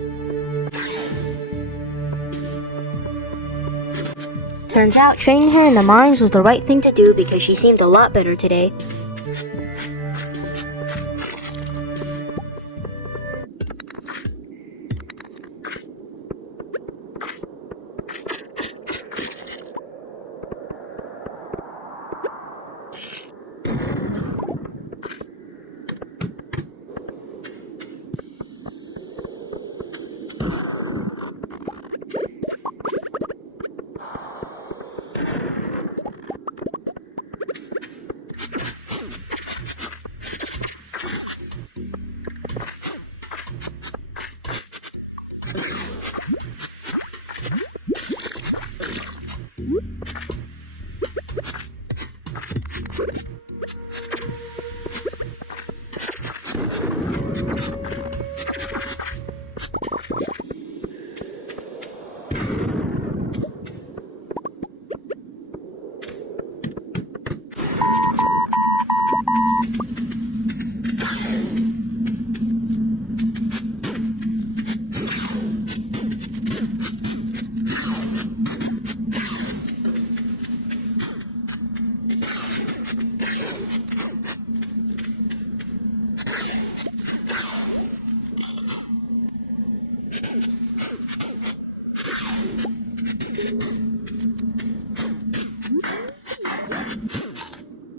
Turns out, training her in the mines was the right thing to do because she seemed a lot better today.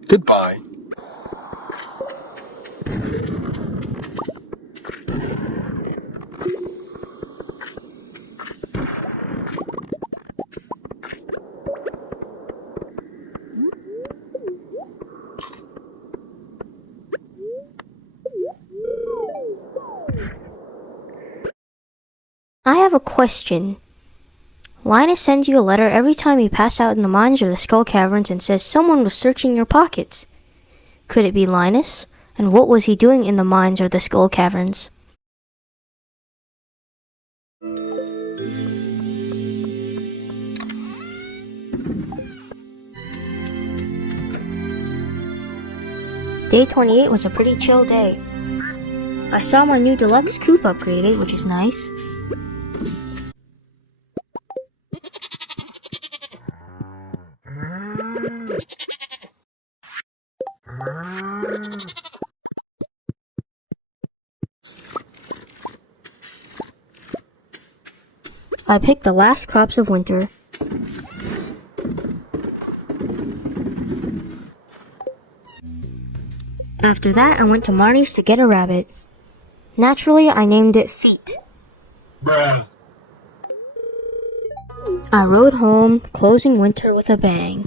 Goodbye. I have a question. Linus sends you a letter every time you pass out in the mines or the skull caverns and says someone was searching your pockets. Could it be Linus? And what was he doing in the mines or the skull caverns? Day 28 was a pretty chill day. I saw my new deluxe coupe upgraded, which is nice. I picked the last crops of winter. After that, I went to Marty's to get a rabbit. Naturally, I named it Feet. Bruh. I rode home, closing winter with a bang.